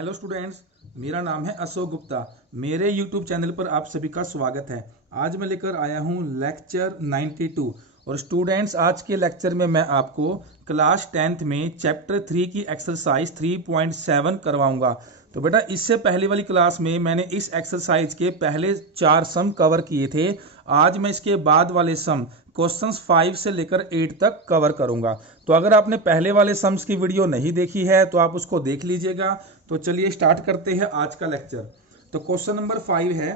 Hello students, मेरा नाम है अशोक गुप्ता। मेरे यूट्यूब चैनल पर आप सभी का स्वागत है। आज मैं लेकर आया हूं लेक्चर 92। और स्टूडेंट्स, आज के लेक्चर में मैं आपको क्लास 10th में चैप्टर 3 की एक्सरसाइज 3.7 करवाऊंगा। तो बेटा, इससे पहले वाली क्लास में मैंने इस एक्सरसाइज के पहले 4 सम कवर किए थे। आज मैं इसके बाद वाले सम क्वेश्चंस 5 से लेकर 8 तक कवर करूंगा। तो अगर आपने पहले वाले सम्स की वीडियो नहीं देखी है तो आप उसको देख लीजिएगा। तो चलिए स्टार्ट करते हैं आज का लेक्चर। तो क्वेश्चन नंबर 5 है।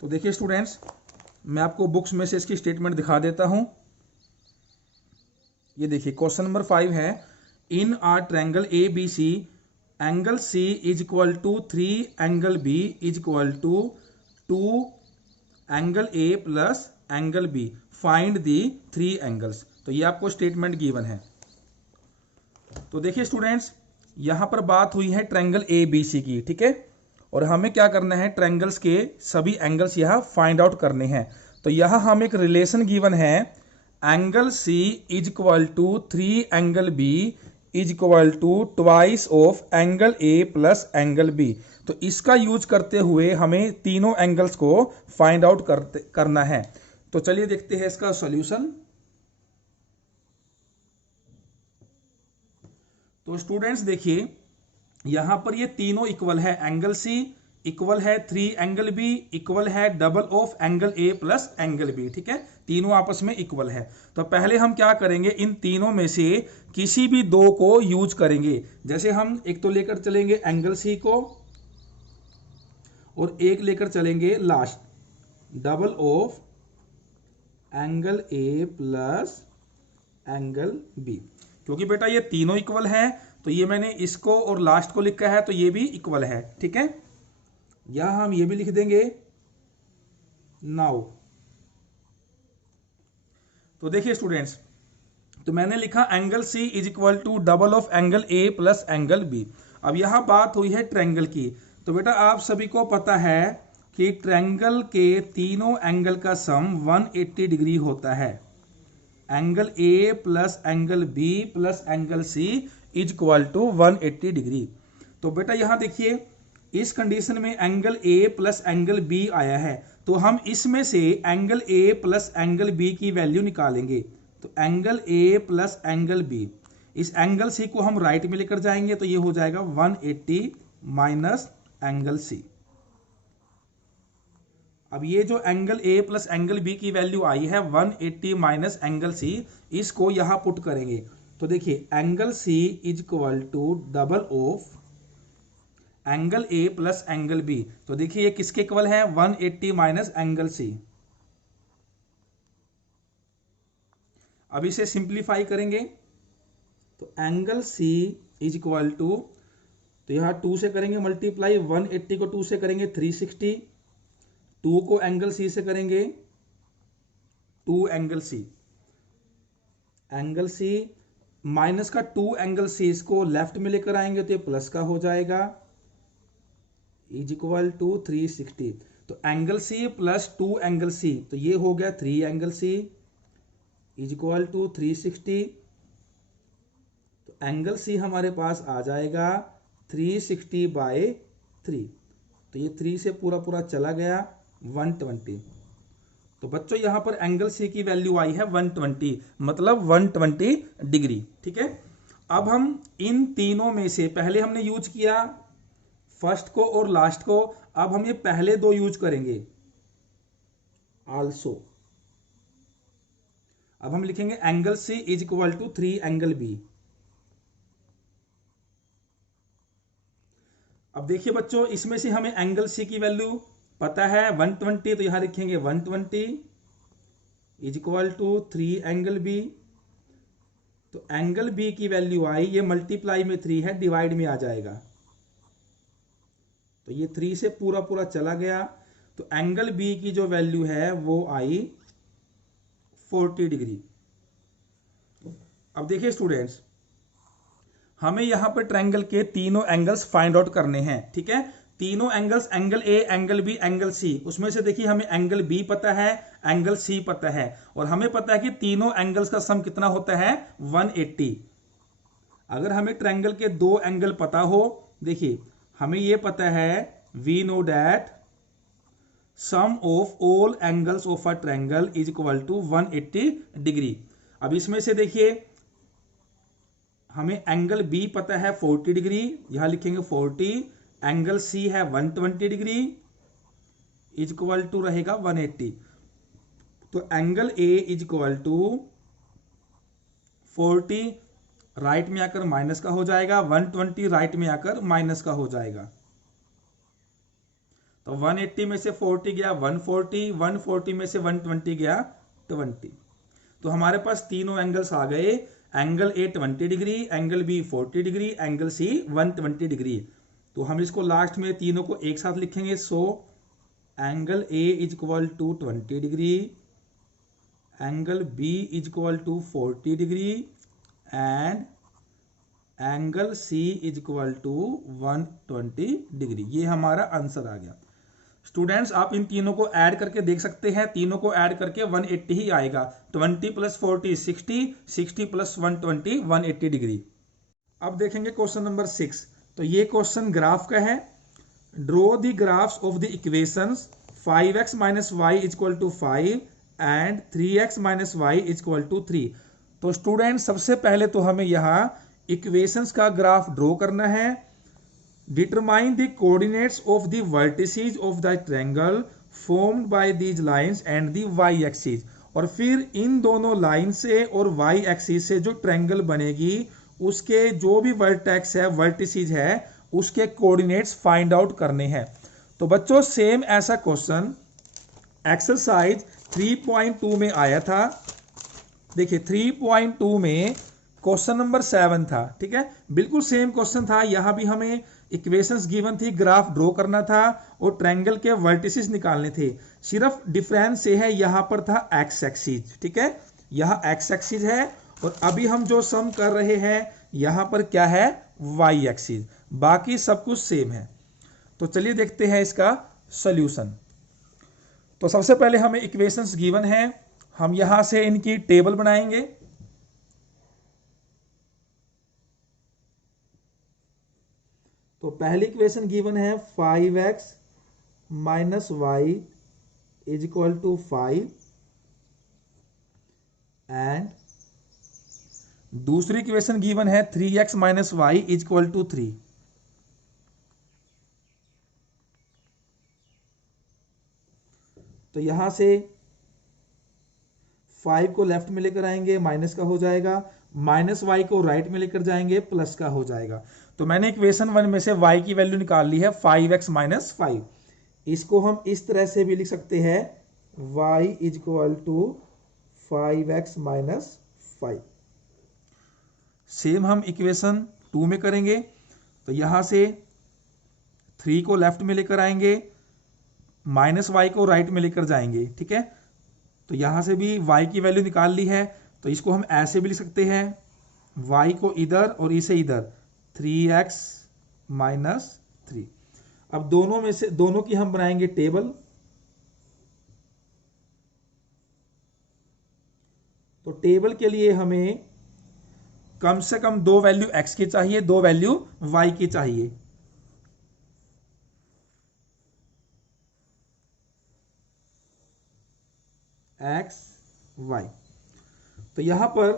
तो देखिए स्टूडेंट्स, मैं आपको बुक्स में से इसकी स्टेटमेंट दिखा देता हूं। ये देखिए, क्वेश्चन नंबर 5 है, in a triangle A B C angle C is equal to 3 angle B is equal to 2 angle A plus angle B, find the 3 angles. तो ये आपको स्टेटमेंट गिवन है। तो देखिए स्टूडेंट्स, यहां पर बात हुई है ट्रायंगल ए बी सी की, ठीक है। और हमें क्या करना है, ट्रायंगल्स के सभी एंगल्स यहां फाइंड आउट करने हैं। तो यहां हम एक रिलेशन गिवन है, angle C is equal to 3 angle B is equal to twice of angle A plus angle B. तो इसका यूज करते हुए हमें तीनों एंगल्स को फाइंड आउट करना है। तो चलिए देखते हैं इसका सॉल्यूशन। तो स्टूडेंट्स देखिए, यहां पर ये तीनों इक्वल है, एंगल सी इक्वल है 3 एंगल बी इक्वल है double of angle A plus angle B, ठीक है। तीनों आपस में इक्वल है। तो पहले हम क्या करेंगे, इन तीनों में से किसी भी दो को यूज करेंगे। जैसे हम एक तो लेकर चलेंगे एंगल सी को और एक लेकर चलेंगे last double of angle A plus angle B. क्योंकि बेटा ये तीनों इक्वल है, तो ये मैंने इसको और लास्ट को लिखा है, तो ये भी इक्वल है, ठीक है। यहां हम ये भी लिख देंगे नाउ। तो देखिए स्टूडेंट्स, तो मैंने लिखा angle C is equal to double of angle A plus angle B. अब यहां बात हुई है ट्रायंगल की। तो बेटा आप सभी को पता है कि ट्रायंगल के तीनों एंगल का सम 180 डिग्री होता है। Angle A plus angle B plus angle C is equal to 180 degree. तो बेटा यहां देखिए, इस कंडीशन में angle A plus angle B आया है, तो हम इसमें से angle A plus angle B की वैल्यू निकालेंगे। तो angle A plus angle B, इस एंगल सी को हम राइट में लेकर जाएंगे, तो ये हो जाएगा 180 माइनस एंगल सी। अब ये जो angle A plus angle B की वैल्यू आई है 180 माइनस एंगल सी, इसको यहां पुट करेंगे। तो देखिए angle C is equal to double of angle A plus angle B. तो देखिए ये किसके इक्वल है, 180 माइनस एंगल सी। अब इसे सिंप्लीफाई करेंगे, तो angle C is equal to, तो यहां 2 से करेंगे मल्टीप्लाई, 180 को 2 से करेंगे 360, 2 को एंगल सी से करेंगे 2 angle C, angle C minus का 2 एंगल सी, इसको लेफ्ट में लेकर आएंगे तो ये प्लस का हो जाएगा, इज इक्वल टू 360। तो angle C plus 2 angle C, तो ये हो गया 3 angle C is equal to 360। तो एंगल सी हमारे पास आ जाएगा 360 बाय 3। तो ये 3 से पूरा पूरा चला गया, 120। तो बच्चों यहां पर एंगल सी की वैल्यू आई है 120, मतलब 120 डिग्री, ठीक है। अब हम इन तीनों में से पहले हमने यूज किया फर्स्ट को और लास्ट को, अब हम ये पहले दो यूज करेंगे आल्सो। अब हम लिखेंगे angle C is equal to 3 angle B. अब देखिए बच्चों, इसमें से हमें एंगल सी की वैल्यू पता है 120, तो यहां लिखेंगे 120 is equal to 3 angle B. तो एंगल बी की वैल्यू आई, ये मल्टीप्लाई में 3 है, डिवाइड में आ जाएगा, तो ये 3 से पूरा पूरा चला गया। तो एंगल बी की जो वैल्यू है वो आई 40 डिग्री। अब देखिए स्टूडेंट्स, हमें यहां पर ट्रायंगल के तीनों एंगल्स फाइंड आउट करने हैं, ठीक है। तीनों angles, angle A, angle B, angle C, उसमें से देखिए हमें एंगल बी पता है, एंगल सी पता है, और हमें पता है कि तीनों एंगल्स का सम कितना होता है 180। अगर हमें ट्रायंगल के दो एंगल पता हो, देखिए हमें ये पता है we know that sum of all angles of a triangle is equal to 180 degree. अब इसमें से देखिए हमें एंगल बी पता है 40 डिग्री, यहां लिखेंगे 40, एंगल सी है 120 डिग्री इज इक्वल टू रहेगा 180। तो angle A is equal to 40 right में आकर माइनस का हो जाएगा, 120 राइट में आकर माइनस का हो जाएगा। तो 180 में से 40 गया 140, 140 में से 120 गया 20। तो हमारे पास तीनों एंगल्स आ गए, angle A 20 degree, angle B 40 degree, angle C 120 degree. तो हम इसको लास्ट में तीनों को एक साथ लिखेंगे। So angle A is equal to 20 degree, angle B is equal to 40 degree and angle C is equal to 120 degree. ये हमारा आंसर आ गया। स्टूडेंट्स आप इन तीनों को ऐड करके देख सकते हैं, तीनों को ऐड करके 180 ही आएगा। 20 प्लस 40 60, 60 प्लस 120 180 डिग्री। अब देखेंगे क्वेश्चन नंबर 6। तो ये क्वेश्चन ग्राफ का है। Draw the graphs of the equations 5x minus Y is equal to 5 and 3x minus Y is equal to 3। तो स्टूडेंट सबसे पहले तो हमें यहाँ इक्वेशंस का ग्राफ ड्रॉ करना है। Determine the coordinates of the vertices of the triangle formed by these lines and the Y axis. और फिर इन दोनों लाइन से और वाई एक्सिस से जो ट्रायंगल बनेगी उसके जो भी वर्टेक्स है, वर्टिसेस है, उसके कोऑर्डिनेट्स फाइंड आउट करने हैं। तो बच्चों सेम ऐसा क्वेश्चन एक्सरसाइज 3.2 में आया था। देखिए 3.2 में क्वेश्चन नंबर 7 था, ठीक है, बिल्कुल सेम क्वेश्चन था। यहां भी हमें इक्वेशंस गिवन थी, ग्राफ ड्रॉ करना था और ट्रायंगल के वर्टिसेस निकालने थे। सिर्फ डिफरेंस ये है, यहां पर था एक्स एक्सिस, ठीक है, यहां एक्स एक्सिस है और अभी हम जो सम कर रहे हैं यहां पर क्या है, वाई एक्सिस। बाकी सब कुछ सेम है। तो चलिए देखते हैं इसका सॉल्यूशन। तो सबसे पहले हमें इक्वेशंस गिवन है, हम यहां से इनकी टेबल बनाएंगे। तो पहली इक्वेशन गिवन है 5x minus Y is equal to 5 and दूसरी इक्वेशन गिवन है 3x minus Y is equal to 3। तो यहां से 5 को लेफ्ट में लेकर आएंगे, माइनस का हो जाएगा, माइनस वाई को राइट में लेकर जाएंगे, प्लस का हो जाएगा। तो मैंने इक्वेशन 1 में से y की वैल्यू निकाल ली है 5x माइनस 5। इसको हम इस तरह से भी लिख सकते हैं y is equal to 5x minus 5। Same हम इक्वेशन 2 में करेंगे। तो यहां से 3 को लेफ्ट में लेकर आएंगे, माइनस वाई को राइट में लेकर जाएंगे, ठीक है। तो यहां से भी y की वैल्यू निकाल ली है। तो इसको हम ऐसे भी लिख सकते हैं, y को इधर और इसे इधर, 3x माइनस 3। अब दोनों में से दोनों की हम बनाएंगे टेबल। तो टेबल के लिए हमें कम से कम 2 वैल्यू x की चाहिए, 2 वैल्यू y की चाहिए। x y। तो यहां पर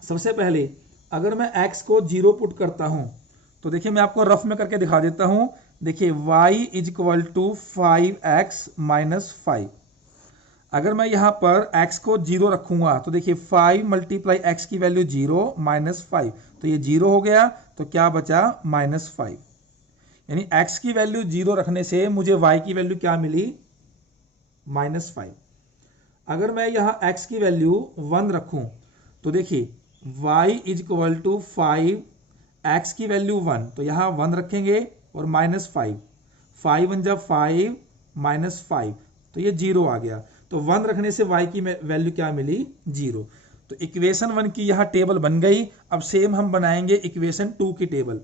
सबसे पहले अगर मैं x को 0 पुट करता हूं तो देखिए मैं आपको रफ में करके दिखा देता हूं। देखिए y is equal to 5x minus 5। अगर मैं यहां पर x को 0 रखूंगा तो देखिए 5 मल्टीप्लाई x की वैल्यू 0 माइनस 5, तो ये 0 हो गया। तो क्या बचा, माइनस 5। यानी x की वैल्यू 0 रखने से मुझे y की वैल्यू क्या मिली, माइनस 5। अगर मैं यहां x की वैल्यू 1 रखूं तो देखिए y is equal to 5, x की वैल्यू 1, तो यहां 1 रखेंगे और माइनस 5, 5 1 जा 5 माइनस 5, तो ये 0 आ गया। तो 1 रखने से y की वैल्यू क्या मिली, 0। तो इक्वेशन 1 की यहां टेबल बन गई। अब सेम हम बनाएंगे इक्वेशन 2 की टेबल।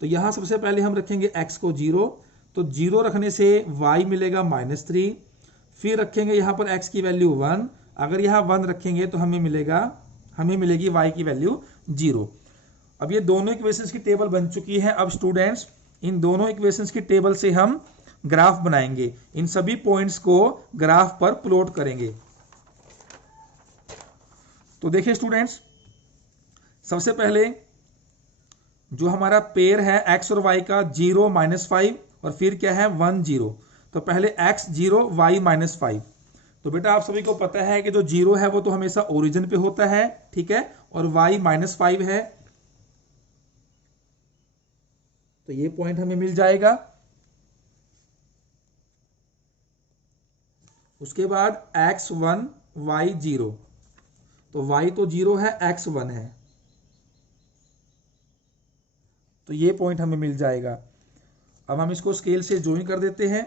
तो यहां सबसे पहले हम रखेंगे x को 0, तो 0 रखने से y मिलेगा माइनस 3। फिर रखेंगे यहां पर x की वैल्यू 1, अगर यहां 1 रखेंगे तो हमें मिलेगी y की वैल्यू 0। अब ये दोनों इक्वेशंस की टेबल बन चुकी है। अब स्टूडेंट्स इन दोनों इक्वेशंस की टेबल से हम ग्राफ बनाएंगे, इन सभी पॉइंट्स को ग्राफ पर प्लॉट करेंगे। तो देखिए स्टूडेंट्स, सबसे पहले जो हमारा पेयर है x और y का 0 -5 और फिर क्या है 1 0, तो पहले x 0 y -5। तो बेटा आप सभी को पता है कि जो 0 है वो तो हमेशा ओरिजिन पे होता है, ठीक है, और y -5 है, तो ये पॉइंट हमें मिल जाएगा। उसके बाद x1 y 0, तो y तो 0 है, x 1 है, तो ये पॉइंट हमें मिल जाएगा। अब हम इसको स्केल से ज्वाइन कर देते हैं।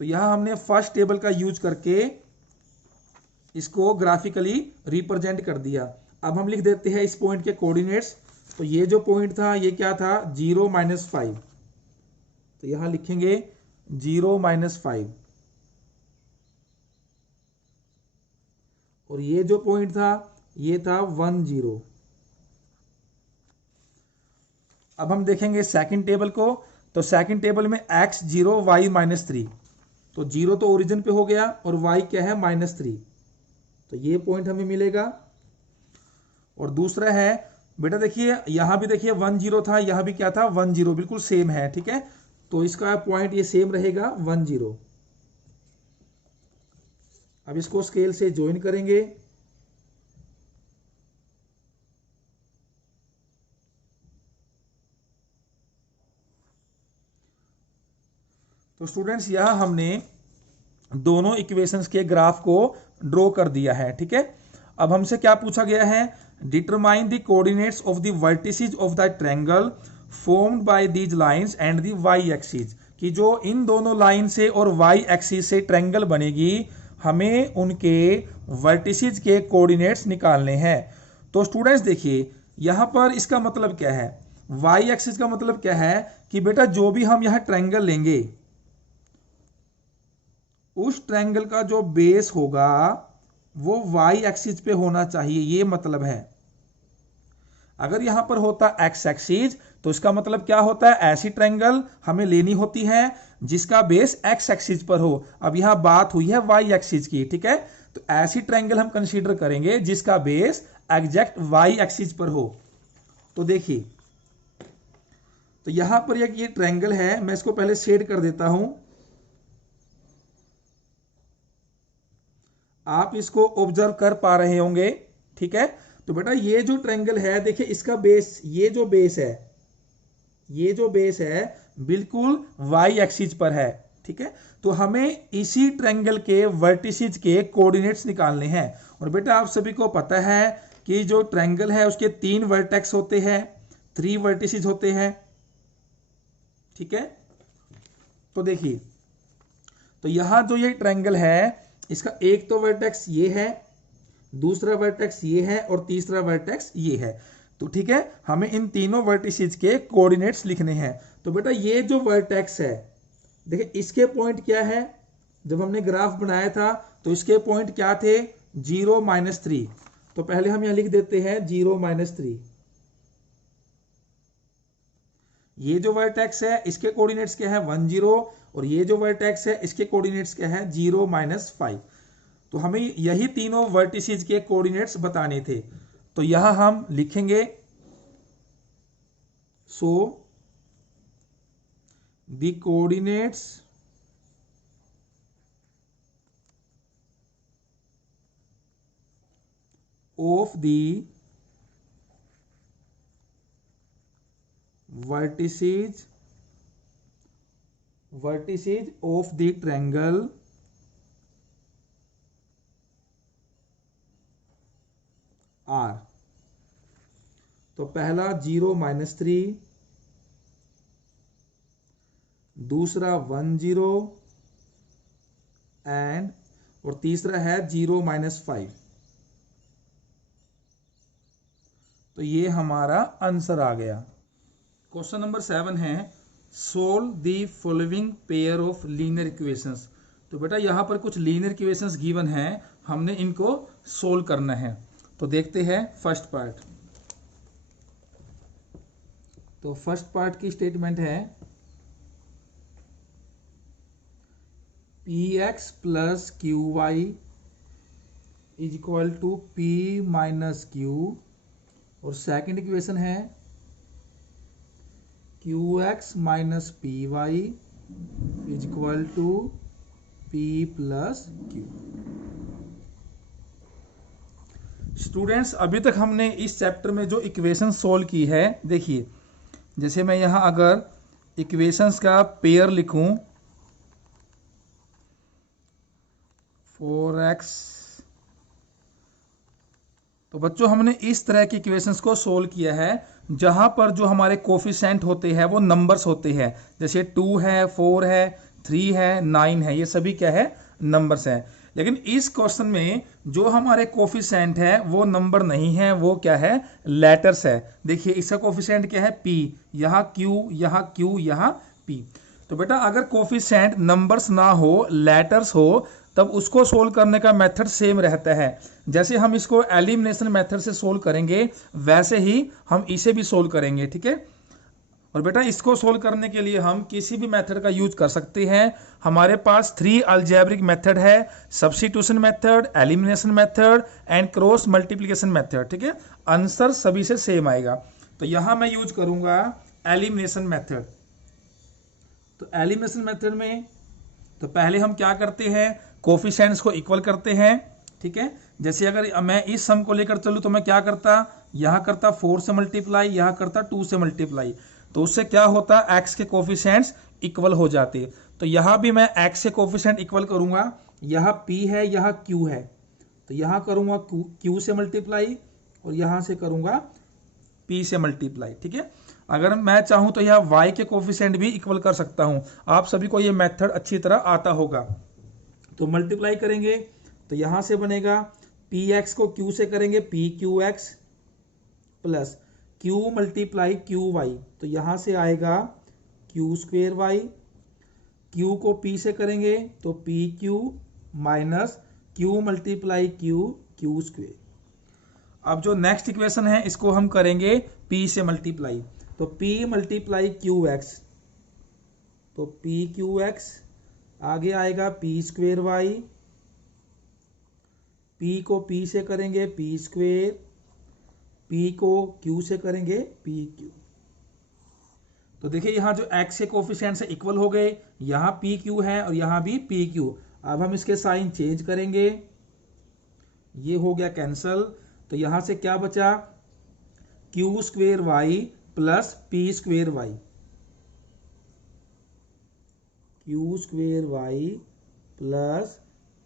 तो यहां हमने फर्स्ट टेबल का यूज करके इसको ग्राफिकली रिप्रेजेंट कर दिया। अब हम लिख देते हैं इस पॉइंट के कोऑर्डिनेट्स। तो ये जो पॉइंट था ये क्या था 0 -5, तो यहां लिखेंगे 0 -5, और ये जो पॉइंट था ये था 1 0। अब हम देखेंगे सेकंड टेबल को। तो सेकंड टेबल में x 0 y -3, तो 0 तो ओरिजिन पे हो गया और y क्या है -3, तो ये पॉइंट हमें मिलेगा। और दूसरा है बेटा देखिए यहां भी देखिए 1 0 था, यहां भी क्या था 1 0, बिल्कुल सेम है, ठीक है, तो इसका पॉइंट ये सेम रहेगा 1 0। अब इसको स्केल से ज्वाइन करेंगे। तो स्टूडेंट्स यहां हमने दोनों इक्वेशंस के ग्राफ को ड्रॉ कर दिया है, ठीक है। अब हमसे क्या पूछा गया है, determine the coordinates of the vertices of the triangle formed by these lines and the Y axis, कि जो इन दोनों लाइन से और वाई एक्सिस से ट्रायंगल बनेगी, हमें उनके वर्टिसेस के कोऑर्डिनेट्स निकालने हैं। तो स्टूडेंट्स देखिए यहां पर इसका मतलब क्या है, वाई एक्सिस का मतलब क्या है कि बेटा जो भी हम यहां ट्रायंगल लेंगे उस ट्रायंगल का जो बेस होगा वो वाई एक्सिस पे होना चाहिए, ये मतलब है। अगर यहां पर होता एक्स एक्सिस तो इसका मतलब क्या होता है, ऐसी ट्रायंगल हमें लेनी होती है जिसका बेस एक्स एक्सिस पर हो। अब यहां बात हुई है वाई एक्सिस की, ठीक है, तो ऐसी ट्रायंगल हम कंसीडर करेंगे जिसका बेस एग्जैक्ट वाई एक्सिस पर हो। तो देखिए तो यहां पर एक ये ट्रायंगल है, मैं इसको पहले शेड कर देता हूं, आप इसको ऑब्जर्व कर पा रहे होंगे, ठीक है। तो बेटा ये जो ट्रायंगल है देखिए इसका बेस, ये जो बेस है, ये जो बेस है बिल्कुल वाई एक्सिस पर है, ठीक है। तो हमें इसी ट्रायंगल के वर्टिसेस के कोऑर्डिनेट्स निकालने हैं। और बेटा आप सभी को पता है कि जो ट्रायंगल है उसके 3 वर्टेक्स होते हैं, 3 वर्टिसेस होते हैं, ठीक है। तो देखिए तो यहां जो ये ट्रायंगल है इसका एक तो वर्टेक्स ये है, दूसरा वर्टेक्स ये है और तीसरा वर्टेक्स ये है। तो ठीक है, हमें इन तीनों वर्टिसेस के कोऑर्डिनेट्स लिखने हैं। तो बेटा ये जो वर्टेक्स है देखिए इसके पॉइंट क्या है, जब हमने ग्राफ बनाया था तो इसके पॉइंट क्या थे 0 -3, तो पहले हम यहां लिख देते हैं 0 -3। ये जो वर्टेक्स है इसके कोऑर्डिनेट्स क्या है 1 0, और ये जो वर्टेक्स है इसके कोऑर्डिनेट्स क्या है 0 -5। तो हमें यही तीनों वर्टिसेस के कोऑर्डिनेट्स बताने थे। तो यहां हम लिखेंगे so the coordinates of the vertices of the triangle are, तो पहला 0 -3, दूसरा 1 0 एंड, और तीसरा है 0 -5। तो ये हमारा आंसर आ गया। क्वेश्चन नंबर 7 है solve the following pair of linear equations. तो बेटा यहाँ पर कुछ लीनियर इक्वेशंस गिवन हैं, हमने इनको सोल्व करना है। तो देखते हैं फर्स्ट पार्ट। तो फर्स्ट पार्ट की स्टेटमेंट है P X plus Q Y is equal to P minus Q, और सेकंड इक्वेशन है Q X minus P Y is equal to P plus Q. Students अभी तक हमने इस चैप्टर में जो इक्वेशन सोल्व की है, देखिए जैसे मैं यहां अगर इक्वेशंस का पेयर लिखूं 4x, तो बच्चों हमने इस तरह की इक्वेशंस को सोल्व किया है जहां पर जो हमारे कोफिशिएंट होते हैं वो नंबर्स होते हैं, जैसे 2 है, 4 है, 3 है, 9 है, ये सभी क्या है, नंबर्स हैं। लेकिन इस क्वेश्चन में जो हमारे कोफिशिएंट है वो नंबर नहीं है, वो क्या है, लेटर्स है। देखिए इसका कोफिशिएंट क्या है, p, यहाँ q, यहाँ q, यहाँ p। तो बेटा अगर कोफिशिएंट नंबर्स ना हो, लेटर्स हो, तब उसको सोल्व करने का मेथड सेम रहता है। जैसे हम इसको एलिमिनेशन मेथड से सोल्व करेंगे वैसे ही हम इसे भी सोल्व करेंगे, ठीक है। और बेटा इसको सोल्व करने के लिए हम किसी भी मेथड का यूज कर सकते हैं। हमारे पास 3 अलजेब्रिक मेथड है, substitution method, elimination method and cross multiplication method, ठीक है। आंसर सभी से सेम आएगा। तो यहां मैं यूज करूंगा एलिमिनेशन मेथड। तो एलिमिनेशन मेथड में तो पहले हम क्या करते हैं, कोफिशिएंट्स को इक्वल करते हैं, ठीक है। जैसे अगर मैं इस सम को लेकर चलूं तो मैं क्या करता, यहां करता 4 से मल्टीप्लाई, यहां करता 2 से मल्टीप्लाई, तो उससे क्या होता, x के कोफिशिएंट्स इक्वल हो जाते। तो यहां भी मैं x के कोफिशिएंट इक्वल करूंगा, यहां p है, यहां q है, तो यहां करूंगा q से मल्टीप्लाई और यहां से करूंगा p से मल्टीप्लाई, ठीक है। अगर मैं चाहूं तो यह y के कोफिशिएंट भी इक्वल कर सकता हूं। आप सभी को यह मेथड अच्छी तरह आता होगा। तो मल्टीप्लाई करेंगे तो यहां से बनेगा px को q से करेंगे pqx plus q multiply qy, तो यहां से आएगा q स्क्वेयर y, q को p से करेंगे तो pq minus q multiply q square. अब जो नेक्स्ट इक्वेशन है इसको हम करेंगे p से मल्टीप्लाई, तो p मल्टीप्लाई qx, तो pqx, आगे आएगा p स्क्वेयर y, p को p से करेंगे p स्क्वेयर, p को q से करेंगे pq। तो देखिए यहां जो x के कोफिशिएंट से इक्वल हो गए, यहां pq है और यहां भी pq। अब हम इसके साइन चेंज करेंगे, ये हो गया कैंसल, तो यहां से क्या बचा, q square y plus p square y, q square y plus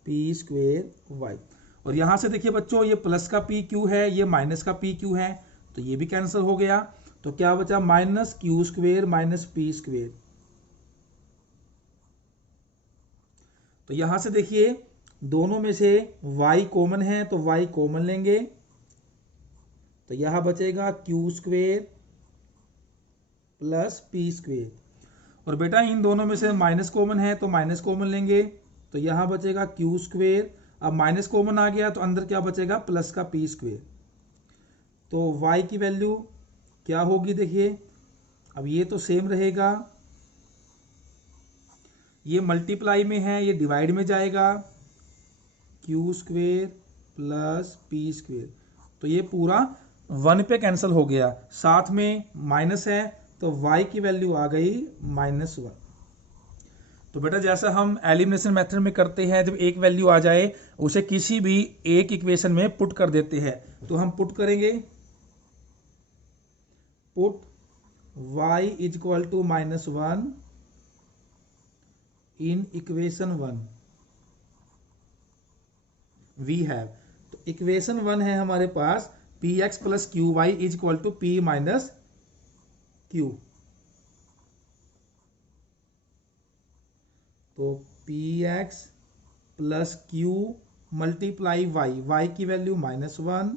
p square y। और यहां से देखिए बच्चों ये प्लस का pq है, ये माइनस का pq है, तो ये भी कैंसिल हो गया। तो क्या बचा, minus q square minus p square. तो यहां से देखिए दोनों में से y कॉमन है तो y कॉमन लेंगे, तो यहां बचेगा q square plus p square. और बेटा इन दोनों में से माइनस कॉमन है तो माइनस कॉमन लेंगे, तो यहां बचेगा q स्क्वेयर। अब माइनस कॉमन आ गया तो अंदर क्या बचेगा, प्लस का p स्क्वेयर। तो y की वैल्यू क्या होगी, देखिए अब ये तो सेम रहेगा, ये मल्टीप्लाई में है, ये डिवाइड में जाएगा, q square plus p square, तो ये पूरा 1 पे कैंसिल हो गया। साथ में माइनस है तो y की वैल्यू आ गई -1। तो बेटा जैसा हम एलिमिनेशन मेथड में करते हैं, जब एक वैल्यू आ जाए उसे किसी भी एक इक्वेशन में पुट कर देते हैं। तो हम पुट करेंगे, put y is equal to -1 इन इक्वेशन 1 वी हैव। तो इक्वेशन 1 है हमारे पास px plus qy is equal to p minus q। तो px plus q multiply y की value -1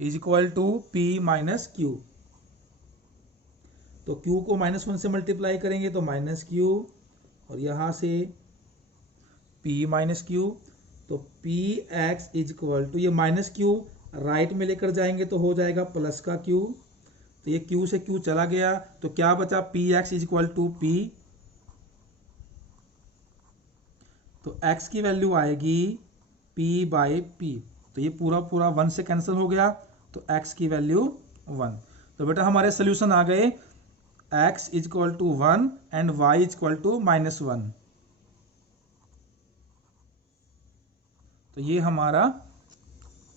is equal to p minus q। तो q को -1 से मल्टीप्लाई करेंगे तो -q, और यहाँ से p माइनस क्यू, तो P X is equal to, ये माइनस क्यू राइट में लेकर जाएंगे तो हो जाएगा प्लस का क्यू, तो ये क्यू से क्यू चला गया, तो क्या बचा, P X is equal to P, तो x की वैल्यू आएगी p बाई पी, तो ये पूरा पूरा 1 से कैंसिल हो गया, तो x की वैल्यू 1। तो बेटा हमारे सोल्यूशन आ गए x is equal to 1 and y is equal to -1। तो ये हमारा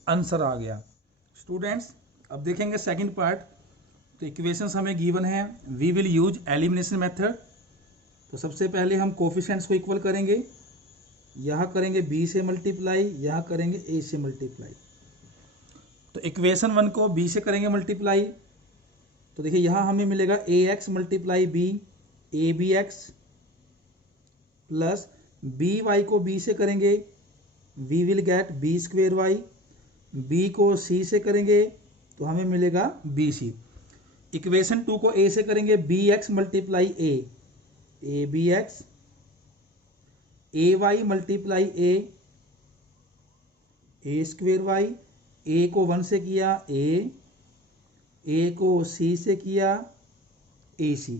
आंसर आ गया। स्टूडेंट्स अब देखेंगे सेकंड पार्ट। तो इक्वेशंस हमें गिवन है, we will use elimination method. तो सबसे पहले हम कोफिशिएंट्स को इक्वल करेंगे, यहाँ करेंगे b से मल्टीप्लाई, यहाँ करेंगे a से मल्टीप्लाई। तो इक्वेशन 1 को b से करेंगे मल्टीप्लाई, तो देखिए यहाँ हमें मिलेगा ax multiply b, abx plus by को b से करेंगे we will get B square Y, B को c से करेंगे तो हमें मिलेगा bc। इक्वेशन 2 को a से करेंगे bx multiply a B X, A Y multiply A square Y, A को 1 से किया ए को c से किया ए सी।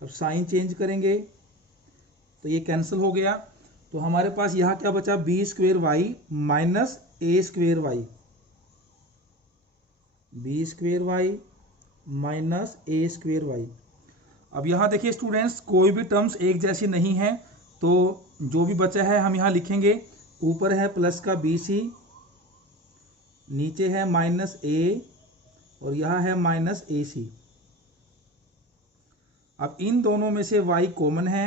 अब साइन चेंज करेंगे तो ये कैंसिल हो गया, तो हमारे पास यहाँ क्या बचा, B square Y minus A square Y, B square Y minus A square Y. अब यहाँ देखिए स्टूडेंट्स कोई भी टर्म्स एक जैसी नहीं है, तो जो भी बचा है हम यहाँ लिखेंगे, ऊपर है प्लस का बी सी, नीचे है माइनस ए और यहाँ है माइनस ए सी। अब इन दोनों में से y कॉमन है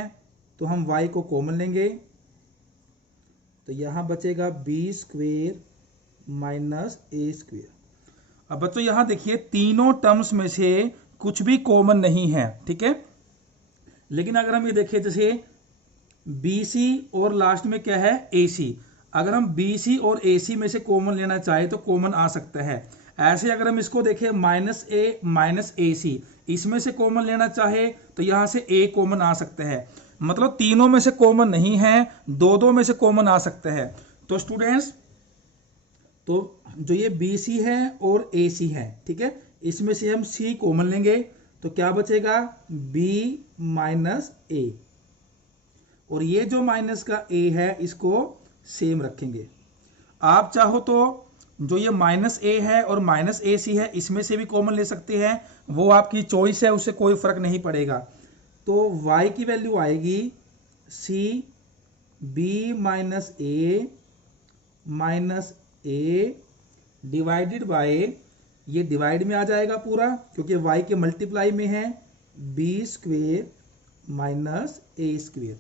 तो हम y को कॉमन लेंगे, तो यहाँ बचेगा B square minus A square. अब बच्चों यहाँ देखिए तीनों टर्म्स में से कुछ भी कॉमन नहीं है, ठीक है। लेकिन अगर हम ये देखें जैसे BC और लास्ट में क्या है AC, अगर हम BC और AC में से कॉमन लेना चाहे तो कॉमन आ सकता है। ऐसे अगर हम इसको देखें माइनस ए माइनस AC, इसमें से कॉमन लेना चाहे तो यहाँ से A कॉमन आ सकता है। मतलब तीनों में से कॉमन नहीं है, दो में से कॉमन आ सकता है। तो स्टूडेंट्स तो जो ये BC है और AC है, ठीक है, इसमें से हम C कॉमन लेंगे तो क्या बचेगा B माइनस A, और ये जो माइनस का A है इसको सेम रखेंगे। आप चाहो तो जो ये माइनस A है और माइनस AC है इसमें से भी कॉमन ले सकते हैं, वो आपकी चॉइस है, उससे कोई फर्क नहीं पड़ेगा। तो y की वैल्यू आएगी C B minus A divided by, ये डिवाइड में आ जाएगा पूरा क्योंकि y के मल्टीप्लाई में है, b square minus A square.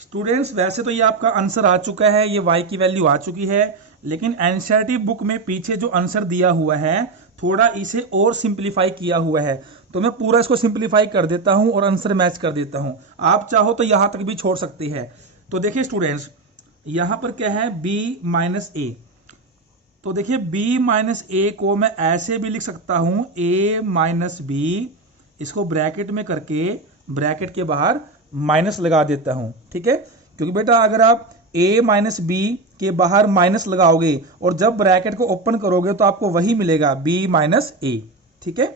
Students वैसे तो ये आपका आंसर आ चुका है, ये y की वैल्यू आ चुकी है, लेकिन एनसीईआरटी बुक में पीछे जो आंसर दिया हुआ है थोड़ा इसे और सिंप्लीफाई किया हुआ है, तो मैं पूरा इसको सिंप्लीफाई कर देता हूं और आंसर मैच कर देता हूं। आप चाहो तो यहां तक भी छोड़ सकते हैं। तो देखिए स्टूडेंट्स यहां पर क्या है b माइनस ए, तो देखिए b माइनस ए को मैं ऐसे भी लिख सकता हूं a माइनस बी, इसको ब्रैकेट में करके ब्रैकेट के बाहर माइनस लगा देता हूं, ठीक है। क्योंकि बेटा अगर आप a माइनस बी के बाहर माइनस लगाओगे और जब ब्रैकेट को ओपन करोगे तो आपको वही मिलेगा b माइनस ए, ठीक है।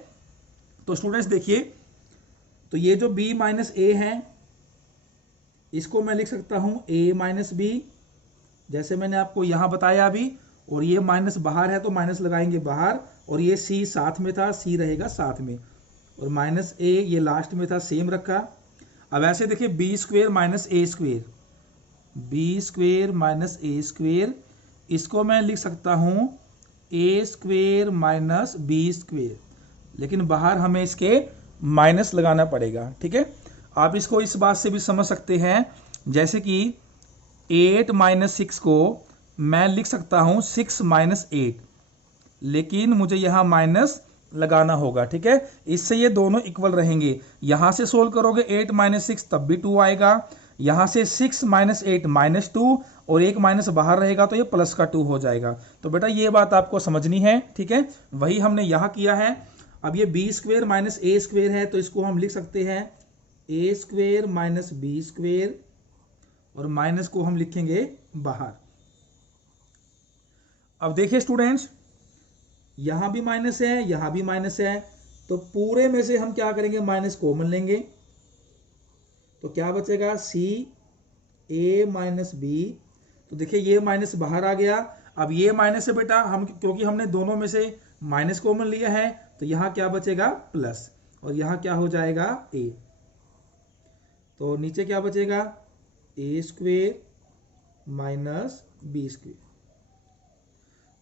तो स्टूडेंट्स देखिए, तो ये जो b माइनस ए है इसको मैं लिख सकता हूं a माइनस बी, जैसे मैंने आपको यहां बताया अभी, और ये माइनस बाहर है तो माइनस लगाएंगे बाहर, और ये c साथ में था, c रहेगा साथ में, और माइनस a ये लास्ट में था, सेम रखा। अब ऐसे देखिए b square minus A square, B square minus A square, इसको मैं लिख सकता हूं ए स्क्वेयर माइनस बी स्क्वेयर, लेकिन बाहर हमें इसके माइनस लगाना पड़ेगा, ठीक है। आप इसको इस बात से भी समझ सकते हैं, जैसे कि 8 माइनस 6 को मैं लिख सकता हूं 6 माइनस 8, लेकिन मुझे यहां माइनस लगाना होगा, ठीक है। इससे ये दोनों इक्वल रहेंगे। यहां से सोल्व करोगे 8 माइनस 6 तब भी 2 आएगा, यहां से 6 माइनस 8 माइनस 2, और एक माइनस बाहर रहेगा तो ये प्लस का 2 हो जाएगा। तो बेटा ये बात आपको समझनी है, ठीक है, वही हमने यहां किया है। अब ये B square minus A square है तो इसको हम लिख सकते हैं ए स्क्वेयर माइनस बी स्क्वेयर, और माइनस को हम लिखेंगे बाहर। अब देखिए स्टूडेंट्स, यहां भी माइनस है, यहां भी माइनस है, तो पूरे में से हम क्या करेंगे, माइनस कॉमन लेंगे। तो क्या बचेगा, सी ए माइनस बी। तो देखिए ये माइनस बाहर आ गया। अब ये माइनस है बेटा, हम क्योंकि हमने दोनों में से माइनस कॉमन लिया है, तो यहां क्या बचेगा, प्लस, और यहां क्या हो जाएगा, ए। तो नीचे क्या बचेगा, ए स्क्वेयर माइनस बी स्क्वेयर।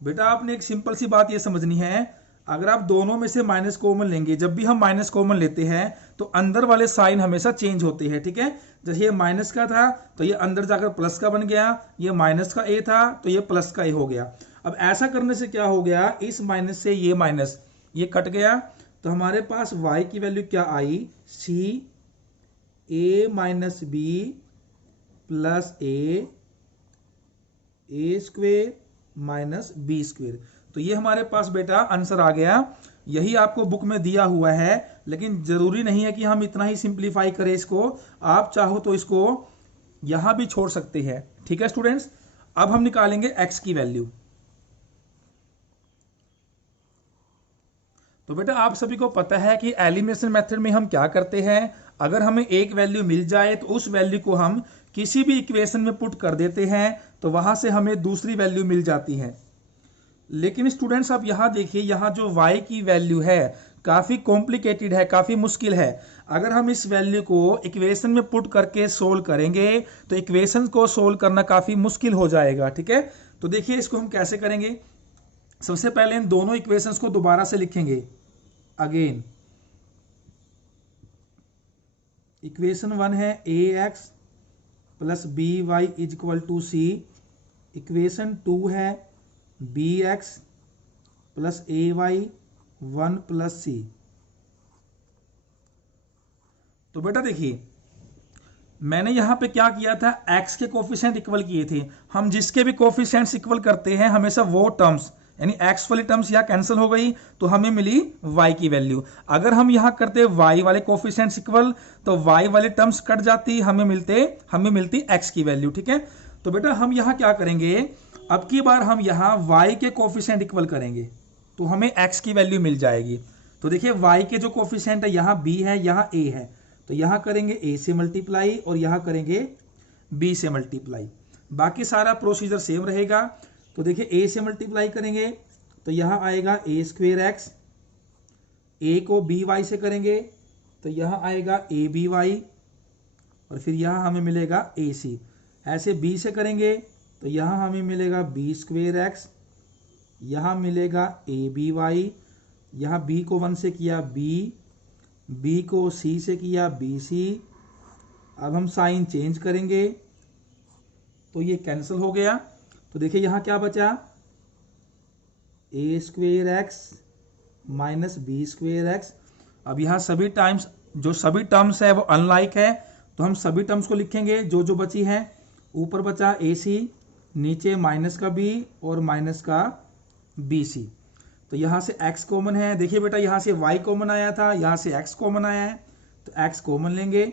बेटा आपने एक सिंपल सी बात ये समझनी है, अगर आप दोनों में से माइनस कॉमन लेंगे, जब भी हम माइनस कॉमन लेते हैं तो अंदर वाले साइन हमेशा चेंज होते हैं, ठीक है। जैसे ये माइनस का था तो ये अंदर जाकर प्लस का बन गया, ये माइनस का ए था तो ये प्लस का ए हो गया। अब ऐसा करने से क्या हो गया, इस माइनस से ये माइनस ये कट गया, तो हमारे पास y की वैल्यू क्या आई, सी A minus B plus A square minus B square. तो ये हमारे पास बेटा आंसर आ गया। यही आपको बुक में दिया हुआ है, लेकिन जरूरी नहीं है कि हम इतना ही सिंप्लीफाई करें इसको, आप चाहो तो इसको यहां भी छोड़ सकते हैं, ठीक है स्टूडेंट्स। अब हम निकालेंगे x की वैल्यू। तो बेटा आप सभी को पता है कि एलिमिनेशन मेथड में हम क्या करते हैं, अगर हमें एक वैल्यू मिल जाए तो उस वैल्यू को हम किसी भी इक्वेशन में पुट कर देते हैं, तो वहां से हमें दूसरी वैल्यू मिल जाती है। लेकिन स्टूडेंट्स आप यहां देखिए, यहां जो y की वैल्यू है काफी कॉम्प्लिकेटेड है, काफी मुश्किल है। अगर हम इस वैल्यू को इक्वेशन में पुट करके सोल्व करेंगे तो इक्वेशन को सोल्व करना काफी मुश्किल हो जाएगा, ठीक है। तो देखिए इसको हम कैसे करेंगे। सबसे पहले इन दोनों इक्वेशंस को दोबारा से लिखेंगे अगेन। इक्वेशन 1 है A X plus B Y is equal to C. Equation 2 है B X plus A Y 1 plus C. तो बेटा देखिए मैंने यहां पे क्या किया था, x के कोफिशिएंट इक्वल किए थे। हम जिसके भी कोफिशिएंट्स इक्वल करते हैं हमेशा वो टर्म्स, यानी x वाली टर्म्स यहाँ कैंसिल हो गई तो हमें मिली y की वैल्यू। अगर हम यहां करते y वाले कोफिशिएंट्स इक्वल तो y वाले टर्म्स कट जाती, हमें मिलती x की वैल्यू, ठीक है। तो बेटा हम यहां क्या करेंगे, अब की बार हम यहां y के कोफिशिएंट इक्वल करेंगे तो हमें x की वैल्यू मिल जाएगी। तो देखिए y के जो कोफिशिएंट है यहाँ b है, यहाँ a है, तो यहां करेंगे a से मल्टीप्लाई और यहां करेंगे b से मल्टीप्लाई। बाकी सारा प्रोसीजर सेम रहेगा। तो देखिए a से मल्टीप्लाई करेंगे तो यहां आएगा a स्क्वेयर एक्स, a को बी वाई से करेंगे तो यहां आएगा ए बी वाई, और फिर यहां हमें मिलेगा ए सी। ऐसे b से करेंगे तो यहां हमें मिलेगा बी स्क्वेयर एक्स, यहां मिलेगा ए बी वाई, यहां b को 1 से किया b को c से किया बी सी। अब हम साइन चेंज करेंगे तो ये कैंसिल हो गया। तो देखिए यहां क्या बचा, A square X minus B square X. अब यहां सभी टर्म्स है वो अनलाइक है, तो हम सभी टर्म्स को लिखेंगे जो जो बची है। ऊपर बचा ए सी, नीचे माइनस का b और माइनस का बी सी। तो यहां से x कॉमन है, देखिए बेटा यहां से y कॉमन आया था, यहां से x कॉमन आया है, तो x कॉमन लेंगे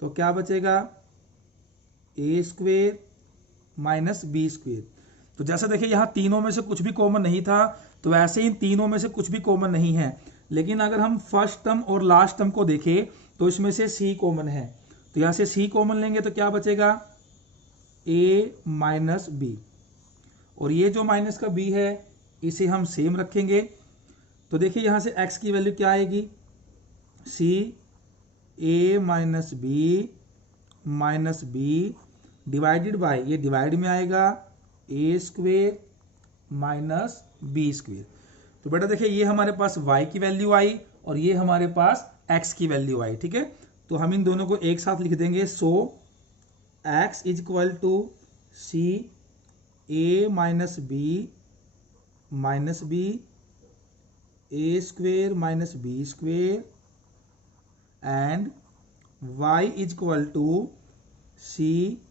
तो क्या बचेगा, ए स्क्वेयर माइनस बी स्क्वेयर। तो जैसा देखिए यहां तीनों में से कुछ भी कॉमन नहीं था, तो ऐसे ही तीनों में से कुछ भी कॉमन नहीं है। लेकिन अगर हम फर्स्ट टर्म और लास्ट टर्म को देखें तो इसमें से c कॉमन है, तो यहां से c कॉमन लेंगे तो क्या बचेगा, a माइनस बी, और ये जो माइनस का b है इसे हम सेम रखेंगे। तो देखिए यहां से x की वैल्यू क्या आएगी, c a minus B divided by, ये डिवाइड में आएगा A square minus B square. तो बेटा देखिए ये हमारे पास y की वैल्यू आई और ये हमारे पास x की वैल्यू आई, ठीक है। तो हम इन दोनों को एक साथ लिख देंगे। सो x is equal to C A minus B A square minus B square and y is equal to C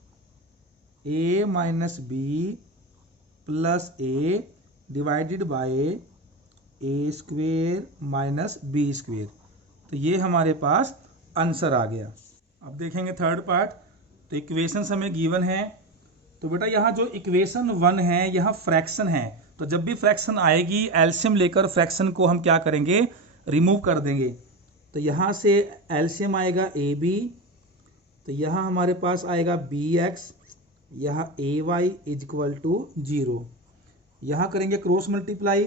A minus B plus A divided by A square minus B square. तो ये हमारे पास answer आ गया। अब देखेंगे third part. तो equations हमें गिवन है। तो बेटा यहाँ जो इक्वेशन 1 है यहाँ फ्रैक्शन है, तो जब भी फ्रैक्शन आएगी एलसीएम लेकर फ्रैक्शन को हम क्या करेंगे, रिमूव कर देंगे। तो यहाँ से एलसीएम आएगा ए बी, तो यहाँ हमारे पास आएगा बी एक्स, यहाँ A Y is equal to 0। यहाँ करेंगे cross multiply,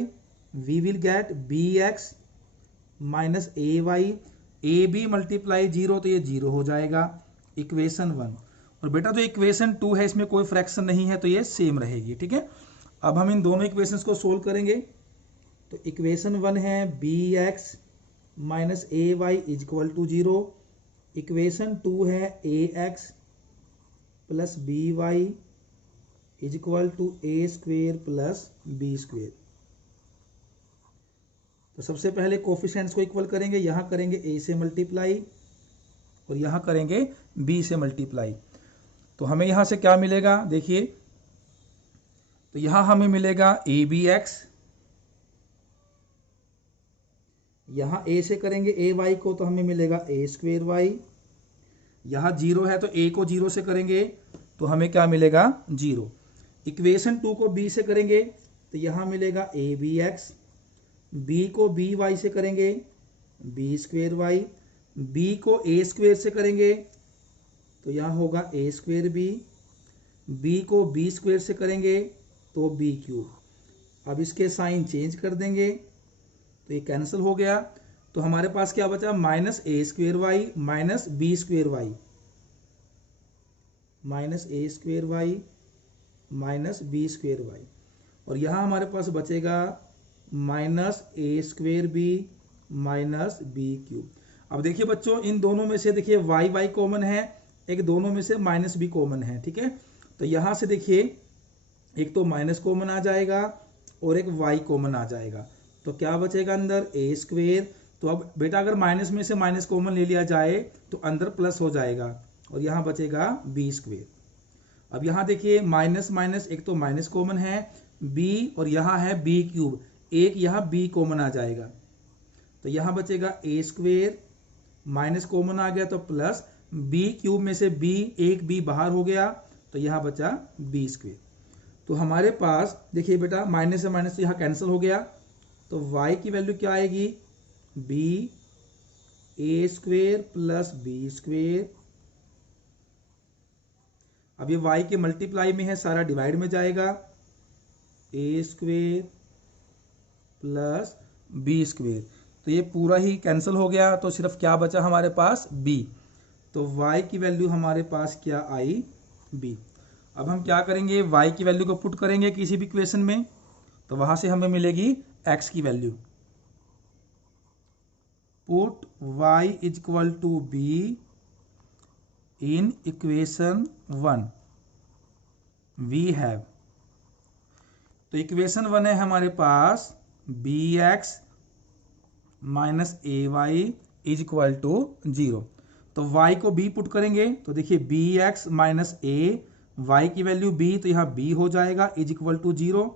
we will get B X minus A Y, A B multiply 0 तो ये 0 हो जाएगा, इक्वेशन 1। और बेटा जो इक्वेशन 2 है इसमें कोई फ्रैक्शन नहीं है तो ये सेम रहेगी, ठीक है। अब हम इन दोनों इक्वेशंस को सोल्व करेंगे। तो इक्वेशन 1 है B X minus A Y is equal to 0, equation 2 है A X plus B Y is equal to A square plus B square. तो सबसे पहले कोफिशिएंट्स को इक्वल करेंगे, यहाँ करेंगे ए से मल्टीप्लाई और यहाँ करेंगे बी से मल्टीप्लाई। तो हमें यहाँ से क्या मिलेगा, देखिए तो यहाँ हमें मिलेगा ए बी एक्स, यहाँ ए से करेंगे ए वाई को तो हमें मिलेगा ए स्क्वेयर वाई, यहाँ 0 है तो ए को 0 से करेंगे तो हमें क्या मिलेगा 0। इक्वेशन 2 को बी से करेंगे तो यहाँ मिलेगा ए बी एक्स, बी को बी वाई से करेंगे बी स्क्वेयर वाई, बी को ए स्क्वेयर से करेंगे तो यहाँ होगा ए स्क्वेयर बी को बी स्क्वेयर से करेंगे तो बी क्यूब। अब इसके साइन चेंज कर देंगे तो ये कैंसिल हो गया। तो हमारे पास क्या बचा, minus A square Y minus B square Y, minus A square Y minus B square Y. और यहाँ हमारे पास बचेगा minus A square B minus B cube. अब देखिए बच्चों इन दोनों में से देखिए वाई वाई कॉमन है, एक दोनों में से माइनस भी कॉमन है, ठीक है। तो यहाँ से देखिए एक तो माइनस कॉमन आ जाएगा और एक वाई कॉमन आ जाएगा, तो क्या बचेगा अंदर ए स्क्वेयर। तो अब बेटा अगर माइनस में से माइनस कॉमन ले लिया जाए तो अंदर प्लस हो जाएगा और यहाँ बचेगा बी स्क्वेयर। अब यहाँ देखिए माइनस माइनस एक तो माइनस कॉमन है बी और यहाँ है बी क्यूब, एक यहाँ बी कॉमन आ जाएगा तो यहाँ बचेगा ए स्क्वेयर, माइनस कॉमन आ गया तो प्लस बी क्यूब में से बी, एक बी बाहर हो गया तो यहाँ बचा बी स्क्वेयर। तो हमारे पास देखिए बेटा माइनस से माइनस तो यहाँ कैंसिल हो गया, तो y की वैल्यू क्या आएगी, B A square plus B square. अब ये y के मल्टीप्लाई में है, सारा डिवाइड में जाएगा, ए स्क्वेयर प्लस बी स्क्वेयर। तो ये पूरा ही कैंसिल हो गया तो सिर्फ क्या बचा हमारे पास b। तो y की वैल्यू हमारे पास क्या आई, b। अब हम क्या करेंगे, y की वैल्यू को पुट करेंगे किसी भी इक्वेशन में तो वहां से हमें मिलेगी x की value. Put y is equal to B in equation 1 we have. तो इक्वेशन 1 है हमारे पास B X minus A Y is equal to 0। तो y को b पुट करेंगे तो देखिए B X minus A, Y की वैल्यू b तो यहाँ b हो जाएगा इज इक्वल टू 0।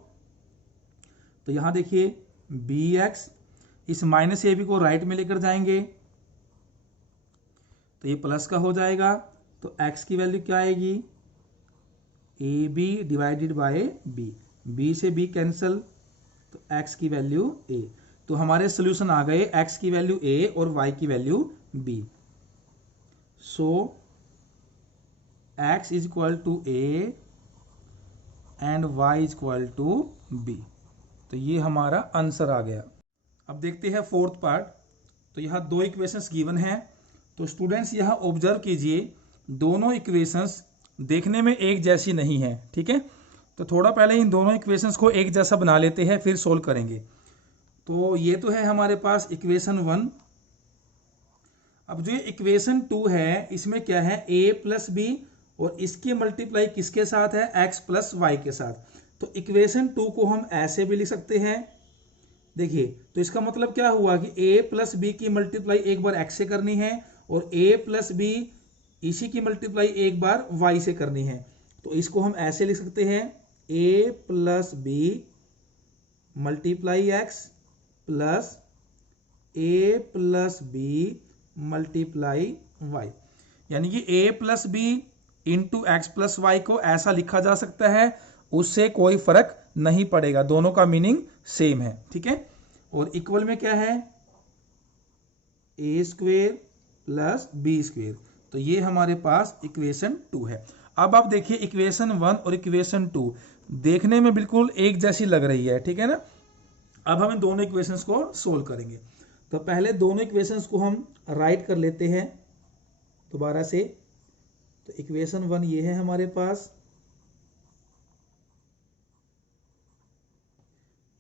तो यहाँ देखिए बी एक्स, इस माइनस ए बी को राइट में लेकर जाएंगे तो ये प्लस का हो जाएगा। तो x की वैल्यू क्या आएगी, A B divided by B, B से b कैंसिल तो x की वैल्यू a। तो हमारे सोल्यूशन आ गए x की वैल्यू a और y की वैल्यू b। सो x is equal to a and y is equal to b। तो ये हमारा आंसर आ गया। अब देखते हैं फोर्थ पार्ट। तो यहाँ दो इक्वेशंस गिवन हैं, तो स्टूडेंट्स यहाँ ऑब्जर्व कीजिए दोनों इक्वेशंस देखने में एक जैसी नहीं है, ठीक है। तो थोड़ा पहले इन दोनों इक्वेशंस को एक जैसा बना लेते हैं फिर सोल्व करेंगे। तो ये तो है हमारे पास इक्वेशन 1। अब जो इक्वेशन 2 है इसमें क्या है, a प्लस बी और इसकी मल्टीप्लाई किसके साथ है, x प्लस वाई के साथ। तो इक्वेशन 2 को हम ऐसे भी लिख सकते हैं, देखिए तो इसका मतलब क्या हुआ कि a प्लस बी की मल्टीप्लाई एक बार x से करनी है और a प्लस बी इसी की मल्टीप्लाई एक बार y से करनी है। तो इसको हम ऐसे लिख सकते हैं, a plus B multiply x plus a plus B multiply Y, यानी कि A plus B into x plus Y को ऐसा लिखा जा सकता है, उससे कोई फर्क नहीं पड़ेगा, दोनों का मीनिंग सेम है, ठीक है। और इक्वल में क्या है, A square plus B square, तो ये हमारे पास इक्वेशन 2 है। अब आप देखिए इक्वेशन 1 और इक्वेशन 2 देखने में बिल्कुल एक जैसी लग रही है, ठीक है ना। अब हम इन दोनों इक्वेशंस को सोल्व करेंगे। तो पहले दोनों इक्वेशंस को हम राइट कर लेते हैं दोबारा से। तो इक्वेशन 1 ये है हमारे पास,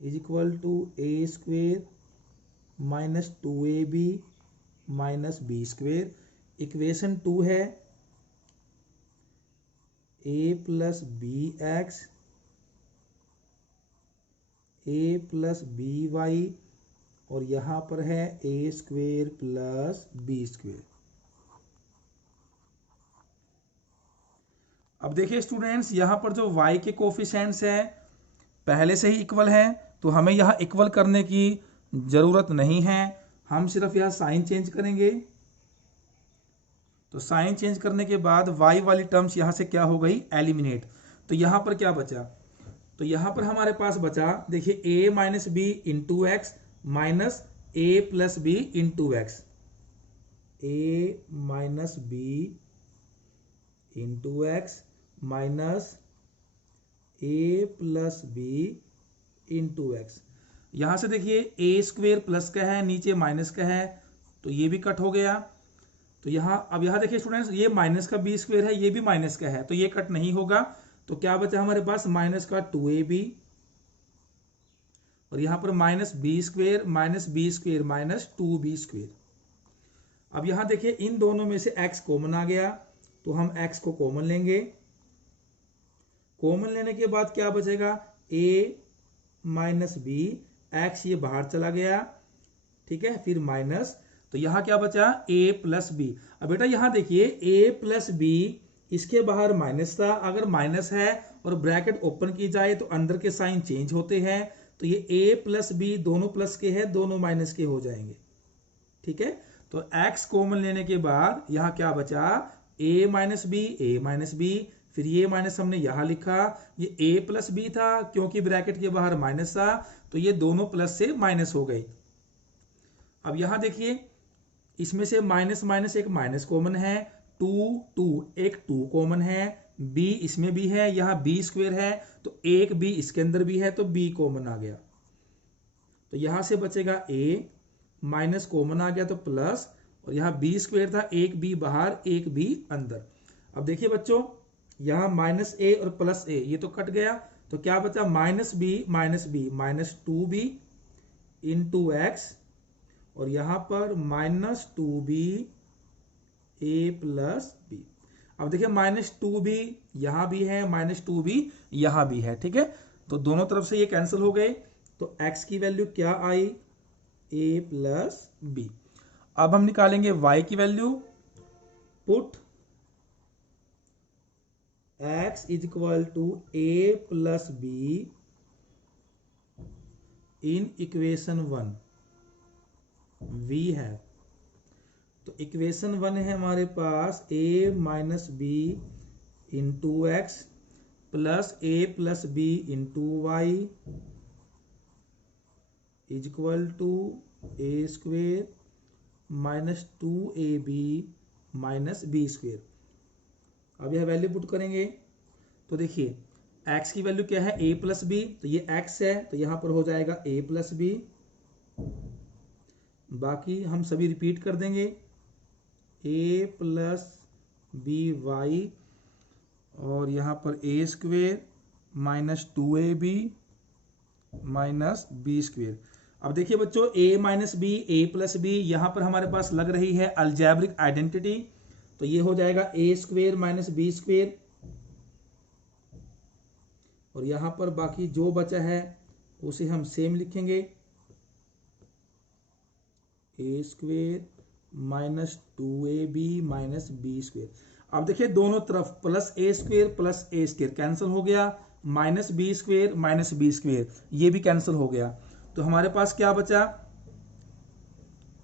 is equal to A square minus 2ab minus B square. Equation 2 है a plus B X A plus B Y, और यहां पर है A square plus B square. अब देखिए स्टूडेंट्स, यहां पर जो y के कोफिशिएंट्स है पहले से ही इक्वल है, तो हमें यहां इक्वल करने की जरूरत नहीं है, हम सिर्फ यहां साइन चेंज करेंगे। तो साइन चेंज करने के बाद y वाली टर्म्स यहां से क्या हो गई, एलिमिनेट। तो यहां पर क्या बचा, तो यहां पर हमारे पास बचा, देखिए a minus B into X minus A plus B into X, A minus B into X minus A plus B into X. यहां से देखिए ए स्क्वेयर प्लस का है, नीचे माइनस का है, तो ये भी कट हो गया। तो अब यहां देखिए स्टूडेंट्स, ये माइनस का बी स्क्वेयर है, ये भी माइनस का है, तो ये कट नहीं होगा। तो क्या बचा हमारे पास, माइनस का 2ab, और यहां पर minus B square minus B square minus 2b square. अब यहां देखिए इन दोनों में से x कॉमन आ गया, तो हम x को कॉमन लेंगे। कॉमन लेने के बाद क्या बचेगा, a माइनस बी, एक्स ये बाहर चला गया, ठीक है, फिर माइनस, तो यहां क्या बचा, a प्लस बी। अब बेटा यहां देखिए a प्लस बी, इसके बाहर माइनस था, अगर माइनस है और ब्रैकेट ओपन की जाए तो अंदर के साइन चेंज होते हैं, तो ये a प्लस बी दोनों प्लस के हैं, दोनों माइनस के हो जाएंगे, ठीक है। तो x कॉमन लेने के बाद यहां क्या बचा, a माइनस बी, फिर ये माइनस हमने यहां लिखा, ये a प्लस बी था, क्योंकि ब्रैकेट के बाहर माइनस था, तो ये दोनों प्लस से माइनस हो गए। अब यहां देखिए इसमें से माइनस माइनस एक माइनस कॉमन है, 2 एक 2 कॉमन है, b इसमें भी है, यहां b स्क्वेयर है, तो एक b इसके अंदर भी है, तो b कॉमन आ गया। तो यहां से बचेगा a, माइनस कॉमन आ गया तो प्लस, और यहां b स्क्वेयर था, एक b बाहर एक b अंदर। अब देखिए बच्चों, यहां माइनस a और प्लस a ये तो कट गया, तो क्या बचा, minus b minus 2b into x, और यहां पर minus 2b a plus B. अब देखिए माइनस 2b यहां भी है, माइनस 2b यहां भी है, ठीक है, तो दोनों तरफ से ये कैंसिल हो गए, तो x की वैल्यू क्या आई, a प्लस बी। अब हम निकालेंगे y की value, put x is equal to a plus b in equation 1 v है। तो इक्वेशन 1 है हमारे पास a minus B into x plus a plus B into y is equal to a square minus 2ab minus B square. अब यह value put करेंगे, तो देखिए x की वैल्यू क्या है, a प्लस बी, तो ये x है, तो यहां पर हो जाएगा a प्लस बी, बाकी हम सभी रिपीट कर देंगे, a प्लस बी वाई, और यहां पर a square minus 2ab minus B square. अब देखिए बच्चों, a minus b, a plus b, यहां पर हमारे पास लग रही है अलजेब्रिक आइडेंटिटी, तो ये हो जाएगा a square minus B square, और यहां पर बाकी जो बचा है उसे हम सेम लिखेंगे, a square minus 2ab minus B square. अब देखिए दोनों तरफ प्लस a स्क्वेयर कैंसिल हो गया, माइनस बी स्क्वेयर ये भी कैंसिल हो गया, तो हमारे पास क्या बचा,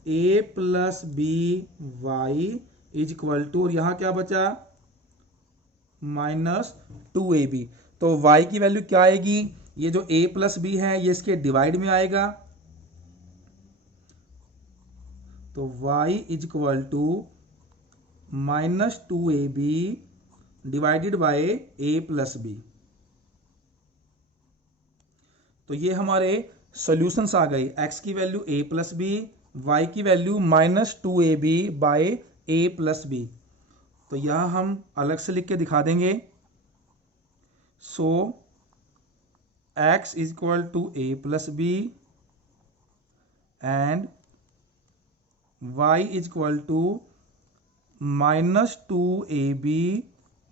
a plus B Y is equal to, और यहाँ क्या बचा, -2ab। तो y की वैल्यू क्या आएगी, ये जो a प्लस बी है ये इसके डिवाइड में आएगा, तो y is equal to -2ab divided by a plus b. तो ये हमारे सॉल्यूशंस आ गए, x की value a plus b, y की value -2ab by a plus b. तो यह हम अलग से लिख के दिखा देंगे। सो x is equal to a plus b and y is equal to -2ab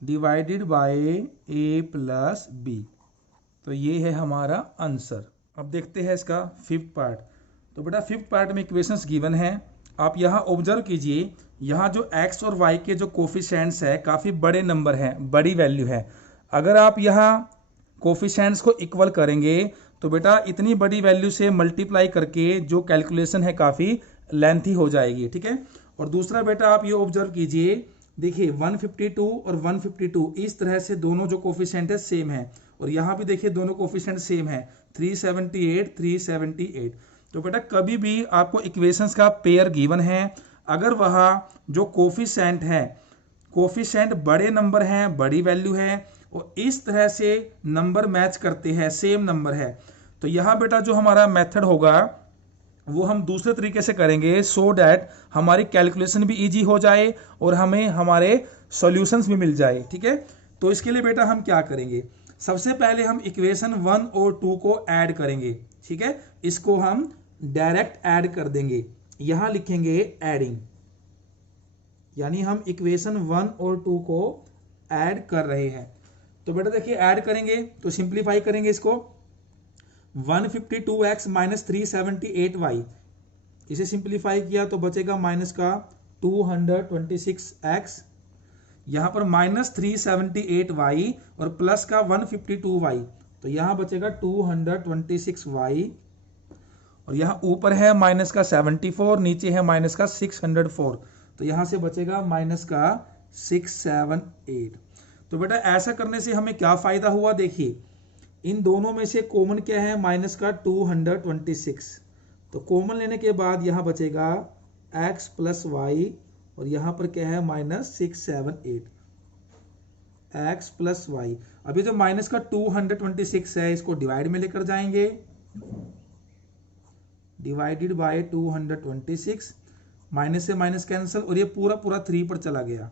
divided by a plus b. तो ये है हमारा आंसर। अब देखते हैं इसका फिफ्थ पार्ट। तो बेटा फिफ्थ पार्ट में इक्वेशंस गिवन है, आप यहाँ ऑब्जर्व कीजिए, यहाँ जो x और y के जो कोफिशिएंट्स है काफ़ी बड़े नंबर हैं, बड़ी वैल्यू है। अगर आप यहाँ कोफिशिएंट्स को इक्वल करेंगे तो बेटा इतनी बड़ी वैल्यू से मल्टीप्लाई करके जो कैलकुलेशन है काफ़ी लेंथी हो जाएगी, ठीक है। और दूसरा बेटा आप ये ऑब्जर्व कीजिए, देखिए 152 और 152 इस तरह से दोनों जो कोफिशिएंट है सेम है, और यहाँ भी देखिए दोनों कोफिशिएंट सेम है 378 378। तो बेटा कभी भी आपको इक्वेशंस का पेयर गिवन है, अगर वहाँ जो कोफिशिएंट है, कोफिशिएंट बड़े नंबर हैं, बड़ी वैल्यू है, और इस तरह से नंबर मैच करते हैं, सेम नंबर है, तो यहाँ बेटा जो हमारा मेथड होगा वो हम दूसरे तरीके से करेंगे, सो डैट हमारी कैलकुलेशन भी इजी हो जाए और हमें हमारे सॉल्यूशंस भी मिल जाए, ठीक है। तो इसके लिए बेटा हम क्या करेंगे, सबसे पहले हम इक्वेशन 1 और 2 को ऐड करेंगे, ठीक है। इसको हम डायरेक्ट ऐड कर देंगे, यहां लिखेंगे एडिंग, यानी हम इक्वेशन 1 और 2 को ऐड कर रहे हैं। तो बेटा देखिए ऐड करेंगे तो सिंप्लीफाई करेंगे इसको, 152x माइनस 378y, इसे सिंप्लीफाई किया तो बचेगा माइनस का 226x, यहां पर माइनस 378y और प्लस का 152y, तो यहां बचेगा 226y, और यहां ऊपर है माइनस का 74, नीचे है माइनस का 604, तो यहां से बचेगा माइनस का 678। तो बेटा ऐसा करने से हमें क्या फायदा हुआ, देखिए इन दोनों में से कॉमन क्या है, माइनस का 226, तो कॉमन लेने के बाद यहां बचेगा x प्लस वाई, और यहां पर क्या है माइनस 678 x प्लस वाई। अभी जो माइनस का 226 है इसको डिवाइड में लेकर जाएंगे, डिवाइडेड बाय 226, माइनस से माइनस कैंसिल, और ये पूरा पूरा 3 पर चला गया,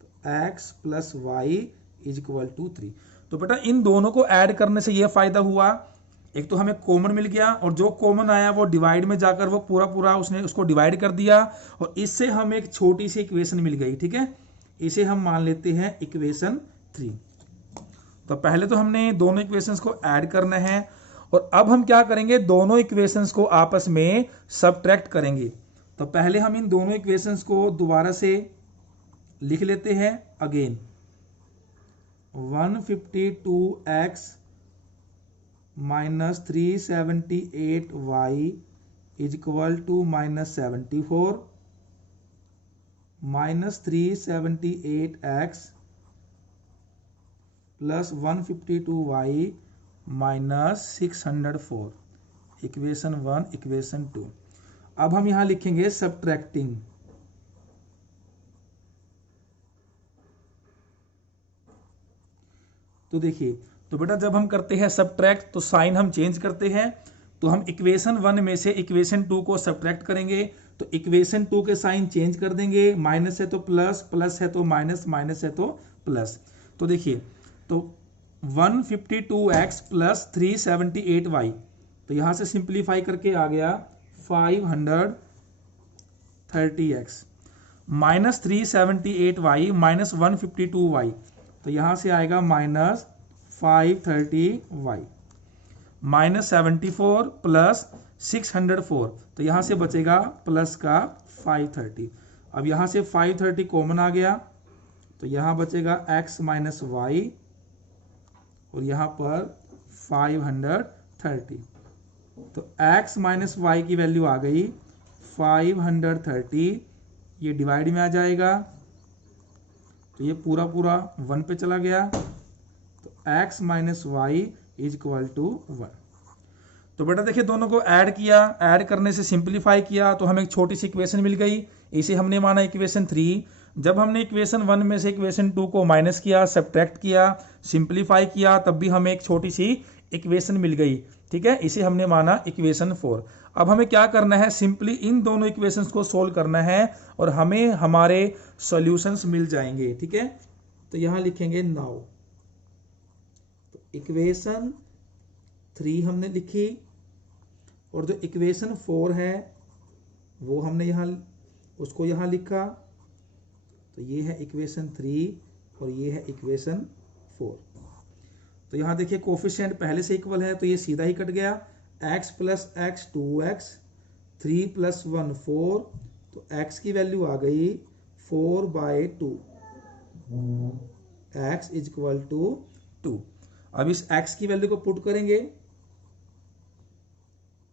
तो x plus y is equal to 3। तो बेटा इन दोनों को ऐड करने से ये फायदा हुआ, एक तो हमें कॉमन मिल गया, और जो कॉमन आया वो डिवाइड में जाकर वो पूरा पूरा उसने उसको डिवाइड कर दिया, और इससे हमें एक छोटी सी इक्वेशन मिल गई, ठीक है। इसे हम मान लेते हैं इक्वेशन 3। तो पहले तो हमने दोनों इक्वेशंस को ऐड करना है, और अब हम क्या करेंगे, दोनों इक्वेशंस को आपस में सबट्रैक्ट करेंगे। तो पहले हम इन दोनों इक्वेशंस को दोबारा से लिख लेते हैं again, 152x minus 378y is equal to minus 74, minus 378x plus 152y minus 604, equation 1 equation 2। अब हम यहां लिखेंगे सबट्रैक्टिंग, तो देखिए, तो बेटा जब हम करते हैं सबट्रैक्ट तो साइन हम चेंज करते हैं, तो हम इक्वेशन 1 में से इक्वेशन 2 को सबट्रैक्ट करेंगे, तो इक्वेशन 2 के साइन चेंज कर देंगे, माइनस है तो प्लस, प्लस है तो माइनस, माइनस है तो प्लस। तो देखिए, तो 152x प्लस 378y, तो यहां से सिंप्लीफाई करके आ गया 530x, minus 378y minus 152y, तो यहां से आएगा माइनस 530y, माइनस 74 प्लस 604, तो यहां से बचेगा प्लस का 530। अब यहां से 530 कॉमन आ गया, तो यहां बचेगा x माइनस वाई, और यहां पर 530, तो x माइनस वाई की वैल्यू आ गई 530, ये डिवाइड में आ जाएगा, तो ये पूरा पूरा 1 पे चला गया, तो x minus Y is equal to 1। तो बेटा देखिए दोनों को ऐड किया, ऐड करने से सिंप्लीफाई किया तो हमें एक छोटी सी इक्वेशन मिल गई, इसे हमने माना इक्वेशन 3। जब हमने इक्वेशन 1 में से इक्वेशन 2 को माइनस किया, सब्ट्रैक्ट किया, सिंप्लीफाई किया, तब भी हमें एक छोटी सी इक्वेशन मिल गई, ठीक है, इसे हमने माना इक्वेशन 4। अब हमें क्या करना है, सिंपली इन दोनों इक्वेशंस को सोल्व करना है और हमें हमारे सॉल्यूशंस मिल जाएंगे, ठीक है। तो यहां लिखेंगे नाउ, तो इक्वेशन 3 हमने लिखी और जो इक्वेशन 4 है वो हमने उसको यहां लिखा, तो ये है इक्वेशन 3 और ये है इक्वेशन 4। तो यहां देखिए कोफिशिएंट पहले से इक्वल है तो ये सीधा ही कट गया, x plus x 2x, 3 plus 1 4, तो x की वैल्यू आ गई 4/2, x इज इक्वल टू 2। अब इस x की वैल्यू को पुट करेंगे,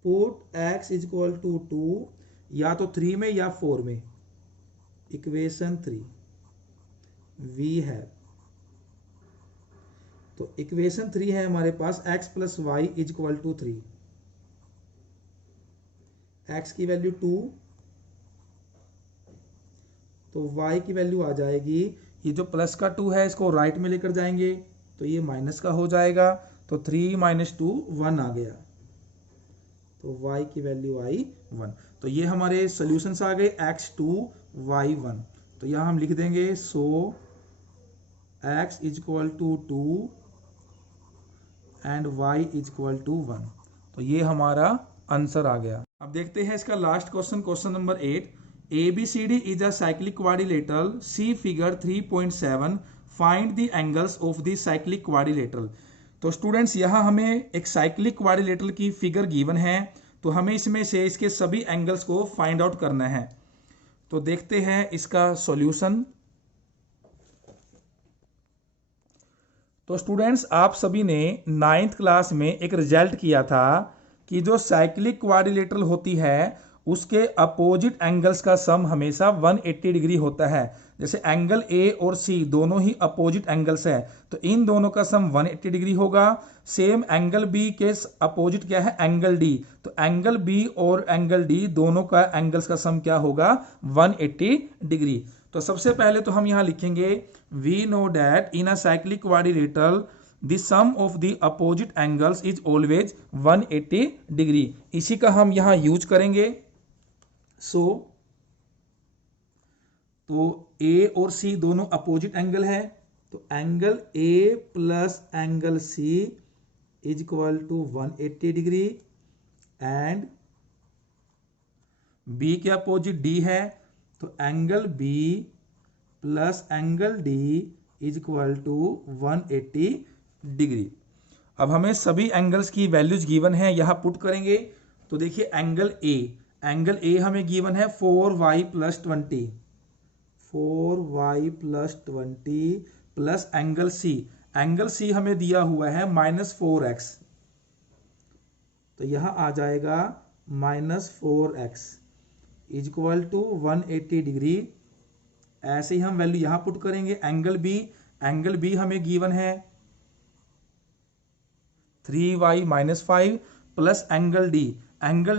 put x is equal to 2 या तो 3 में या 4 में, इक्वेशन 3 वी है, तो इक्वेशन 3 है हमारे पास x plus y is equal to 3, x की वैल्यू 2, तो y की वैल्यू आ जाएगी, ये जो प्लस का 2 है इसको राइट में लेकर जाएंगे तो ये माइनस का हो जाएगा, तो 3 माइनस 2 1 आ गया, तो y की वैल्यू आई 1। तो ये हमारे सॉल्यूशंस आ गए x2 y1। तो यहां हम लिख देंगे सो x is equal to 2 and y is equal to 1। तो ये हमारा आंसर आ गया। अब देखते हैं इसका last question, question number 8। ABCD is a cyclic quadrilateral, see figure 3.7, find the angles of the cyclic quadrilateral. तो स्टूडेंट्स यहाँ हमें एक साइक्लिक क्वाड्रिलेटरल की फिगर गिवन है, तो हमें इसमें से इसके सभी एंगल्स को फाइंड आउट करना है। तो देखते हैं इसका सॉल्यूशन। तो स्टूडेंट्स आप सभी ने 9th क्लास में एक रिजल्ट किया था कि जो साइक्लिक क्वाड्रिलेटरल होती है उसके अपोजिट एंगल्स का सम हमेशा 180 डिग्री होता है। जैसे एंगल ए और सी दोनों ही अपोजिट एंगल्स है, तो इन दोनों का सम 180 डिग्री होगा। सेम एंगल बी के अपोजिट क्या है, एंगल डी, तो एंगल बी और एंगल डी दोनों का एंगल्स का सम क्या होगा, 180 डिग्री। तो सबसे पहले तो हम यहां लिखेंगे we know that in a cyclic quadrilateral the sum of the opposite angles is always 180 degree. इसी का हम यहां यूज करेंगे। तो ए और सी दोनों अपोजिट एंगल है, तो angle A plus angle C is equal to 180 degree and B के अपोजिट डी है, तो angle B plus angle D is equal to 180 degree. अब हमें सभी एंगल्स की वैल्यूज गिवन है, यहां पुट करेंगे। तो देखिए एंगल ए हमें गिवन है 4y plus 20, 4y plus 20 plus angle C हमें दिया हुआ है -4x, तो यहां आ जाएगा -4x is equal to 180 degree. ऐसे ही हम वैल्यू यहां पुट करेंगे। एंगल बी हमें गिवन है 3y minus 5 plus angle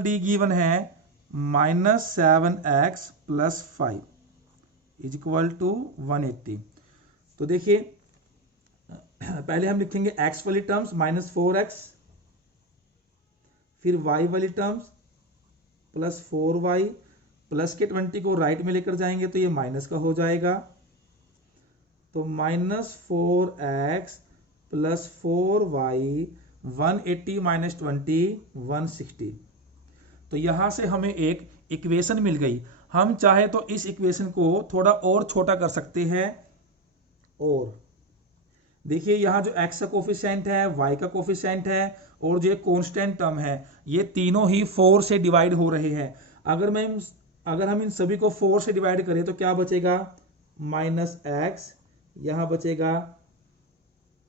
D given है -7x plus 5 is equal to 180। तो देखिए पहले हम लिखेंगे x वाली टर्म्स -4x, फिर y वाली टर्म्स प्लस 4y, प्लस के 20 को राइट में लेकर जाएंगे तो ये माइनस का हो जाएगा, तो -4x प्लस 4y 180 माइनस 20 160। तो यहां से हमें एक इक्वेशन मिल गई। हम चाहे तो इस इक्वेशन को थोड़ा और छोटा कर सकते हैं, और देखिए यहां जो x का कोफिशिएंट है, y का कोफिशिएंट है और जो कांस्टेंट टर्म है, ये तीनों ही 4 से डिवाइड हो रहे हैं। अगर हम इन सभी को 4 से डिवाइड करें तो क्या बचेगा, -x, यहां बचेगा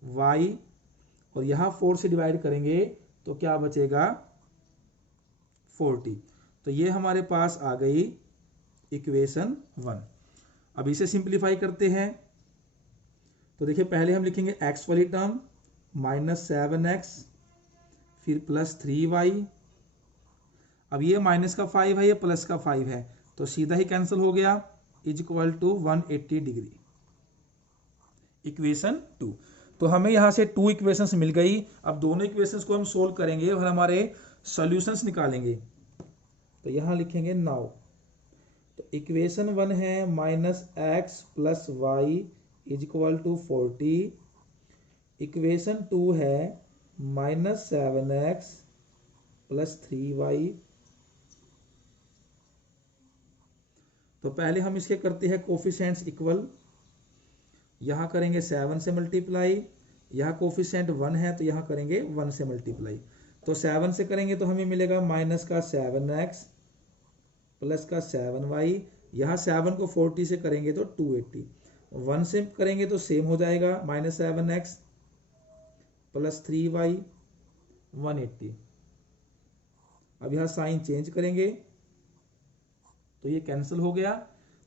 y, और यहां 4 से डिवाइड करेंगे तो क्या बचेगा 40। तो ये हमारे पास आ गई इक्वेशन 1। अब इसे सिंप्लीफाई करते हैं। तो देखिए पहले हम लिखेंगे x वाली टर्म -7x फिर +3y। अब ये माइनस का 5 है, ये प्लस का 5 है, तो सीधा ही कैंसिल हो गया, is equal to 180 degree. Equation 2। तो हमें यहां से 2 इक्वेशंस मिल गई। अब दोनों इक्वेशंस को हम सोल्व करेंगे और हमारे सॉल्यूशंस निकालेंगे। तो यहां लिखेंगे नाउ। तो इक्वेशन 1 है -x + y is equal to 40। Equation 2 है -7x + 3y। तो पहले हम इसके करते हैं कोफिशिएंट्स इक्वल। यहां करेंगे 7 से मल्टीप्लाई, यहां कोफिशिएंट 1 है तो यहां करेंगे 1 से मल्टीप्लाई। तो 7 से करेंगे तो हमें मिलेगा -7x + 7y। यहां 7 को 40 से करेंगे तो 280। 1 से करेंगे तो सेम हो जाएगा, -7x + 3y 180। अब यहां साइन चेंज करेंगे तो ये कैंसिल हो गया।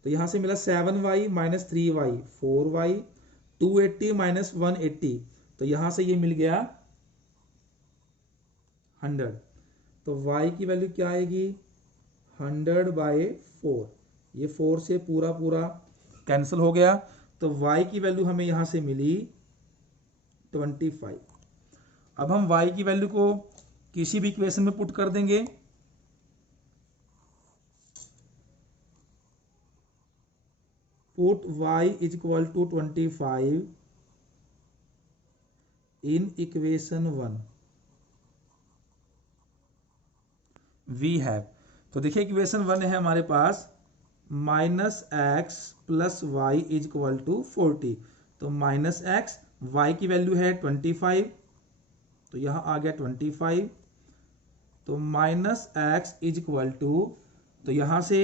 तो यहां से मिला 7y - 3y 4y 280 - 180, तो यहां से ये मिल गया 100। तो y की वैल्यू क्या आएगी 100/4। ये 4 से पूरा पूरा कैंसिल हो गया, तो y की वैल्यू हमें यहां से मिली 25। अब हम y की वैल्यू को किसी भी इक्वेशन में पुट कर देंगे। Put y is equal to 25 in equation 1। We have, तो देखिए इक्वेशन 1 है हमारे पास -x + y is equal to 40। तो -x, y की वैल्यू है 25, तो यहां आ गया 25। तो -x इज इक्वल टू, तो यहां से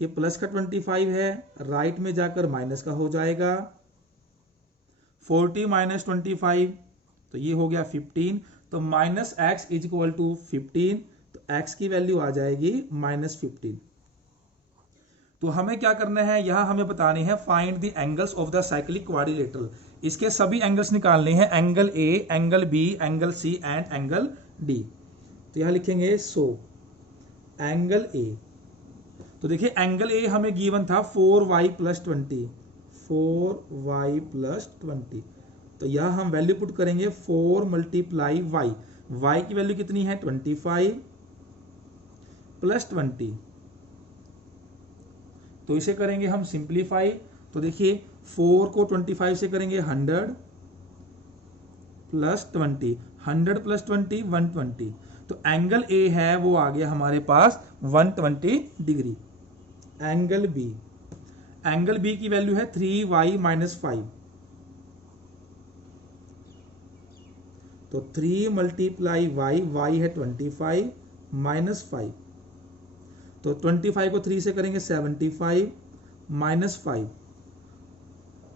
ये प्लस का 25 है, राइट में जाकर माइनस का हो जाएगा। 40 - 25, तो ये हो गया 15। तो -x इज इक्वल टू 15, तो x की वैल्यू आ जाएगी -15। तो हमें क्या करना है, यहां हमें बताने हैं find the angles of the cyclic quadrilateral. इसके सभी एंगल्स निकालने हैं, angle A, angle B, angle C and angle D। तो यहां लिखेंगे सो एंगल A। तो देखिए एंगल A हमें गिवन था 4y + 20, 4y + 20। तो यह हम वैल्यू पुट करेंगे 4 × y। y की वैल्यू कितनी है 25 + 20। तो इसे करेंगे हम सिंप्लीफाई। तो देखिए 4 को 25 से करेंगे 100 + 20, 100 + 20 120। तो एंगल A है वो आ गया हमारे पास 120 degree. Angle B, angle B की वैल्यू है 3y - 5। तो 3 × y है 25 -5। तो 25 को 3 से करेंगे 75 -5।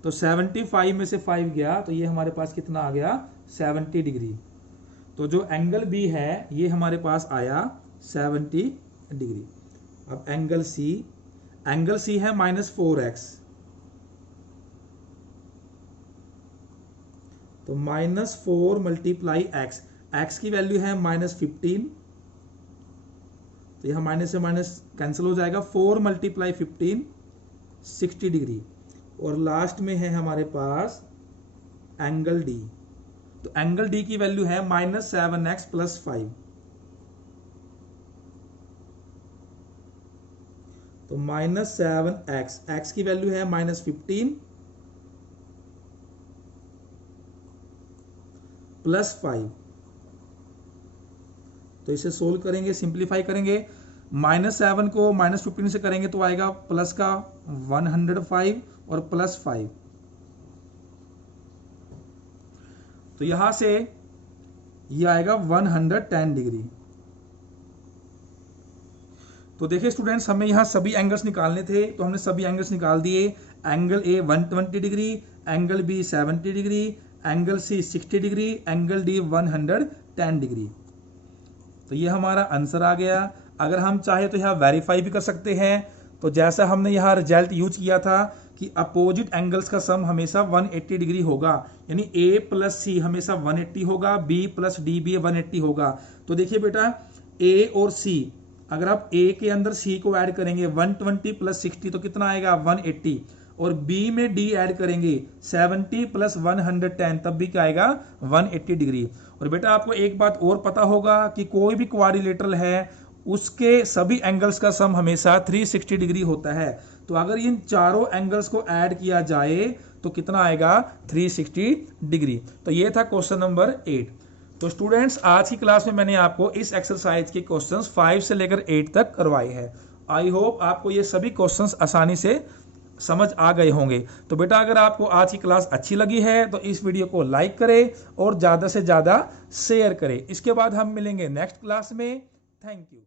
तो 75 में से 5 गया तो ये हमारे पास कितना आ गया 70 डिग्री। तो जो एंगल B है ये हमारे पास आया 70 डिग्री। अब एंगल C, एंगल C है -4x। तो -4 × x, x की वैल्यू है -15। तो यहां माइनस से माइनस कैंसिल हो जाएगा। 4 × 15 60 डिग्री। और लास्ट में है हमारे पास एंगल D। तो एंगल D की वैल्यू है -7x + 5। तो -7x, x की वैल्यू है -15 + 5। तो इसे सोल्व करेंगे, सिंप्लीफाई करेंगे। -7 को -15 से करेंगे तो आएगा प्लस का 105 और +5। तो यहां से ये आएगा 110 डिग्री। तो देखिए स्टूडेंट्स, हमें यहां सभी एंगल्स निकालने थे, तो हमने सभी एंगल्स निकाल दिए। Angle A 120 degree, angle B 70 degree, angle C 60 degree, angle D 110 degree. तो ये हमारा आंसर आ गया। अगर हम चाहे तो यहां वेरीफाई भी कर सकते हैं। तो जैसा हमने यहाँ रिजल्ट यूज किया था कि अपोजिट एंगल्स का सम हमेशा 180 डिग्री होगा, यानी A प्लस सी हमेशा 180 होगा, B प्लस डी भी 180 होगा। तो देखिए बेटा A और C, अगर आप A के अंदर C को ऐड करेंगे 120 प्लस 60 तो कितना आएगा 180, और B में D ऐड करेंगे 70 प्लस 110 तब भी क्या आएगा 180 डिग्री। और बेटा आपको एक बात और पता होगा कि कोई भी क्वाड्रिलेटरल है उसके सभी एंगल्स का सम हमेशा 360 डिग्री होता है। तो अगर इन चारों एंगल्स को ऐड किया जाए तो कितना आएगा 360 डिग्री। तो ये था क्वेश्चन नंबर 8। तो स्टूडेंट्स आज की क्लास में मैंने आपको इस एक्सरसाइज के क्वेश्चंस 5 से लेकर 8 तक करवाए हैं। आई होप आपको ये सभी क्वेश्चंस आसानी से समझ आ गए होंगे। तो बेटा अगर आपको आज की क्लास अच्छी लगी है तो इस वीडियो को लाइक करें और ज़्यादा से ज़्यादा शेयर करें। इसके बाद हम मिलेंगे नेक्स्ट क्लास में। Thank you.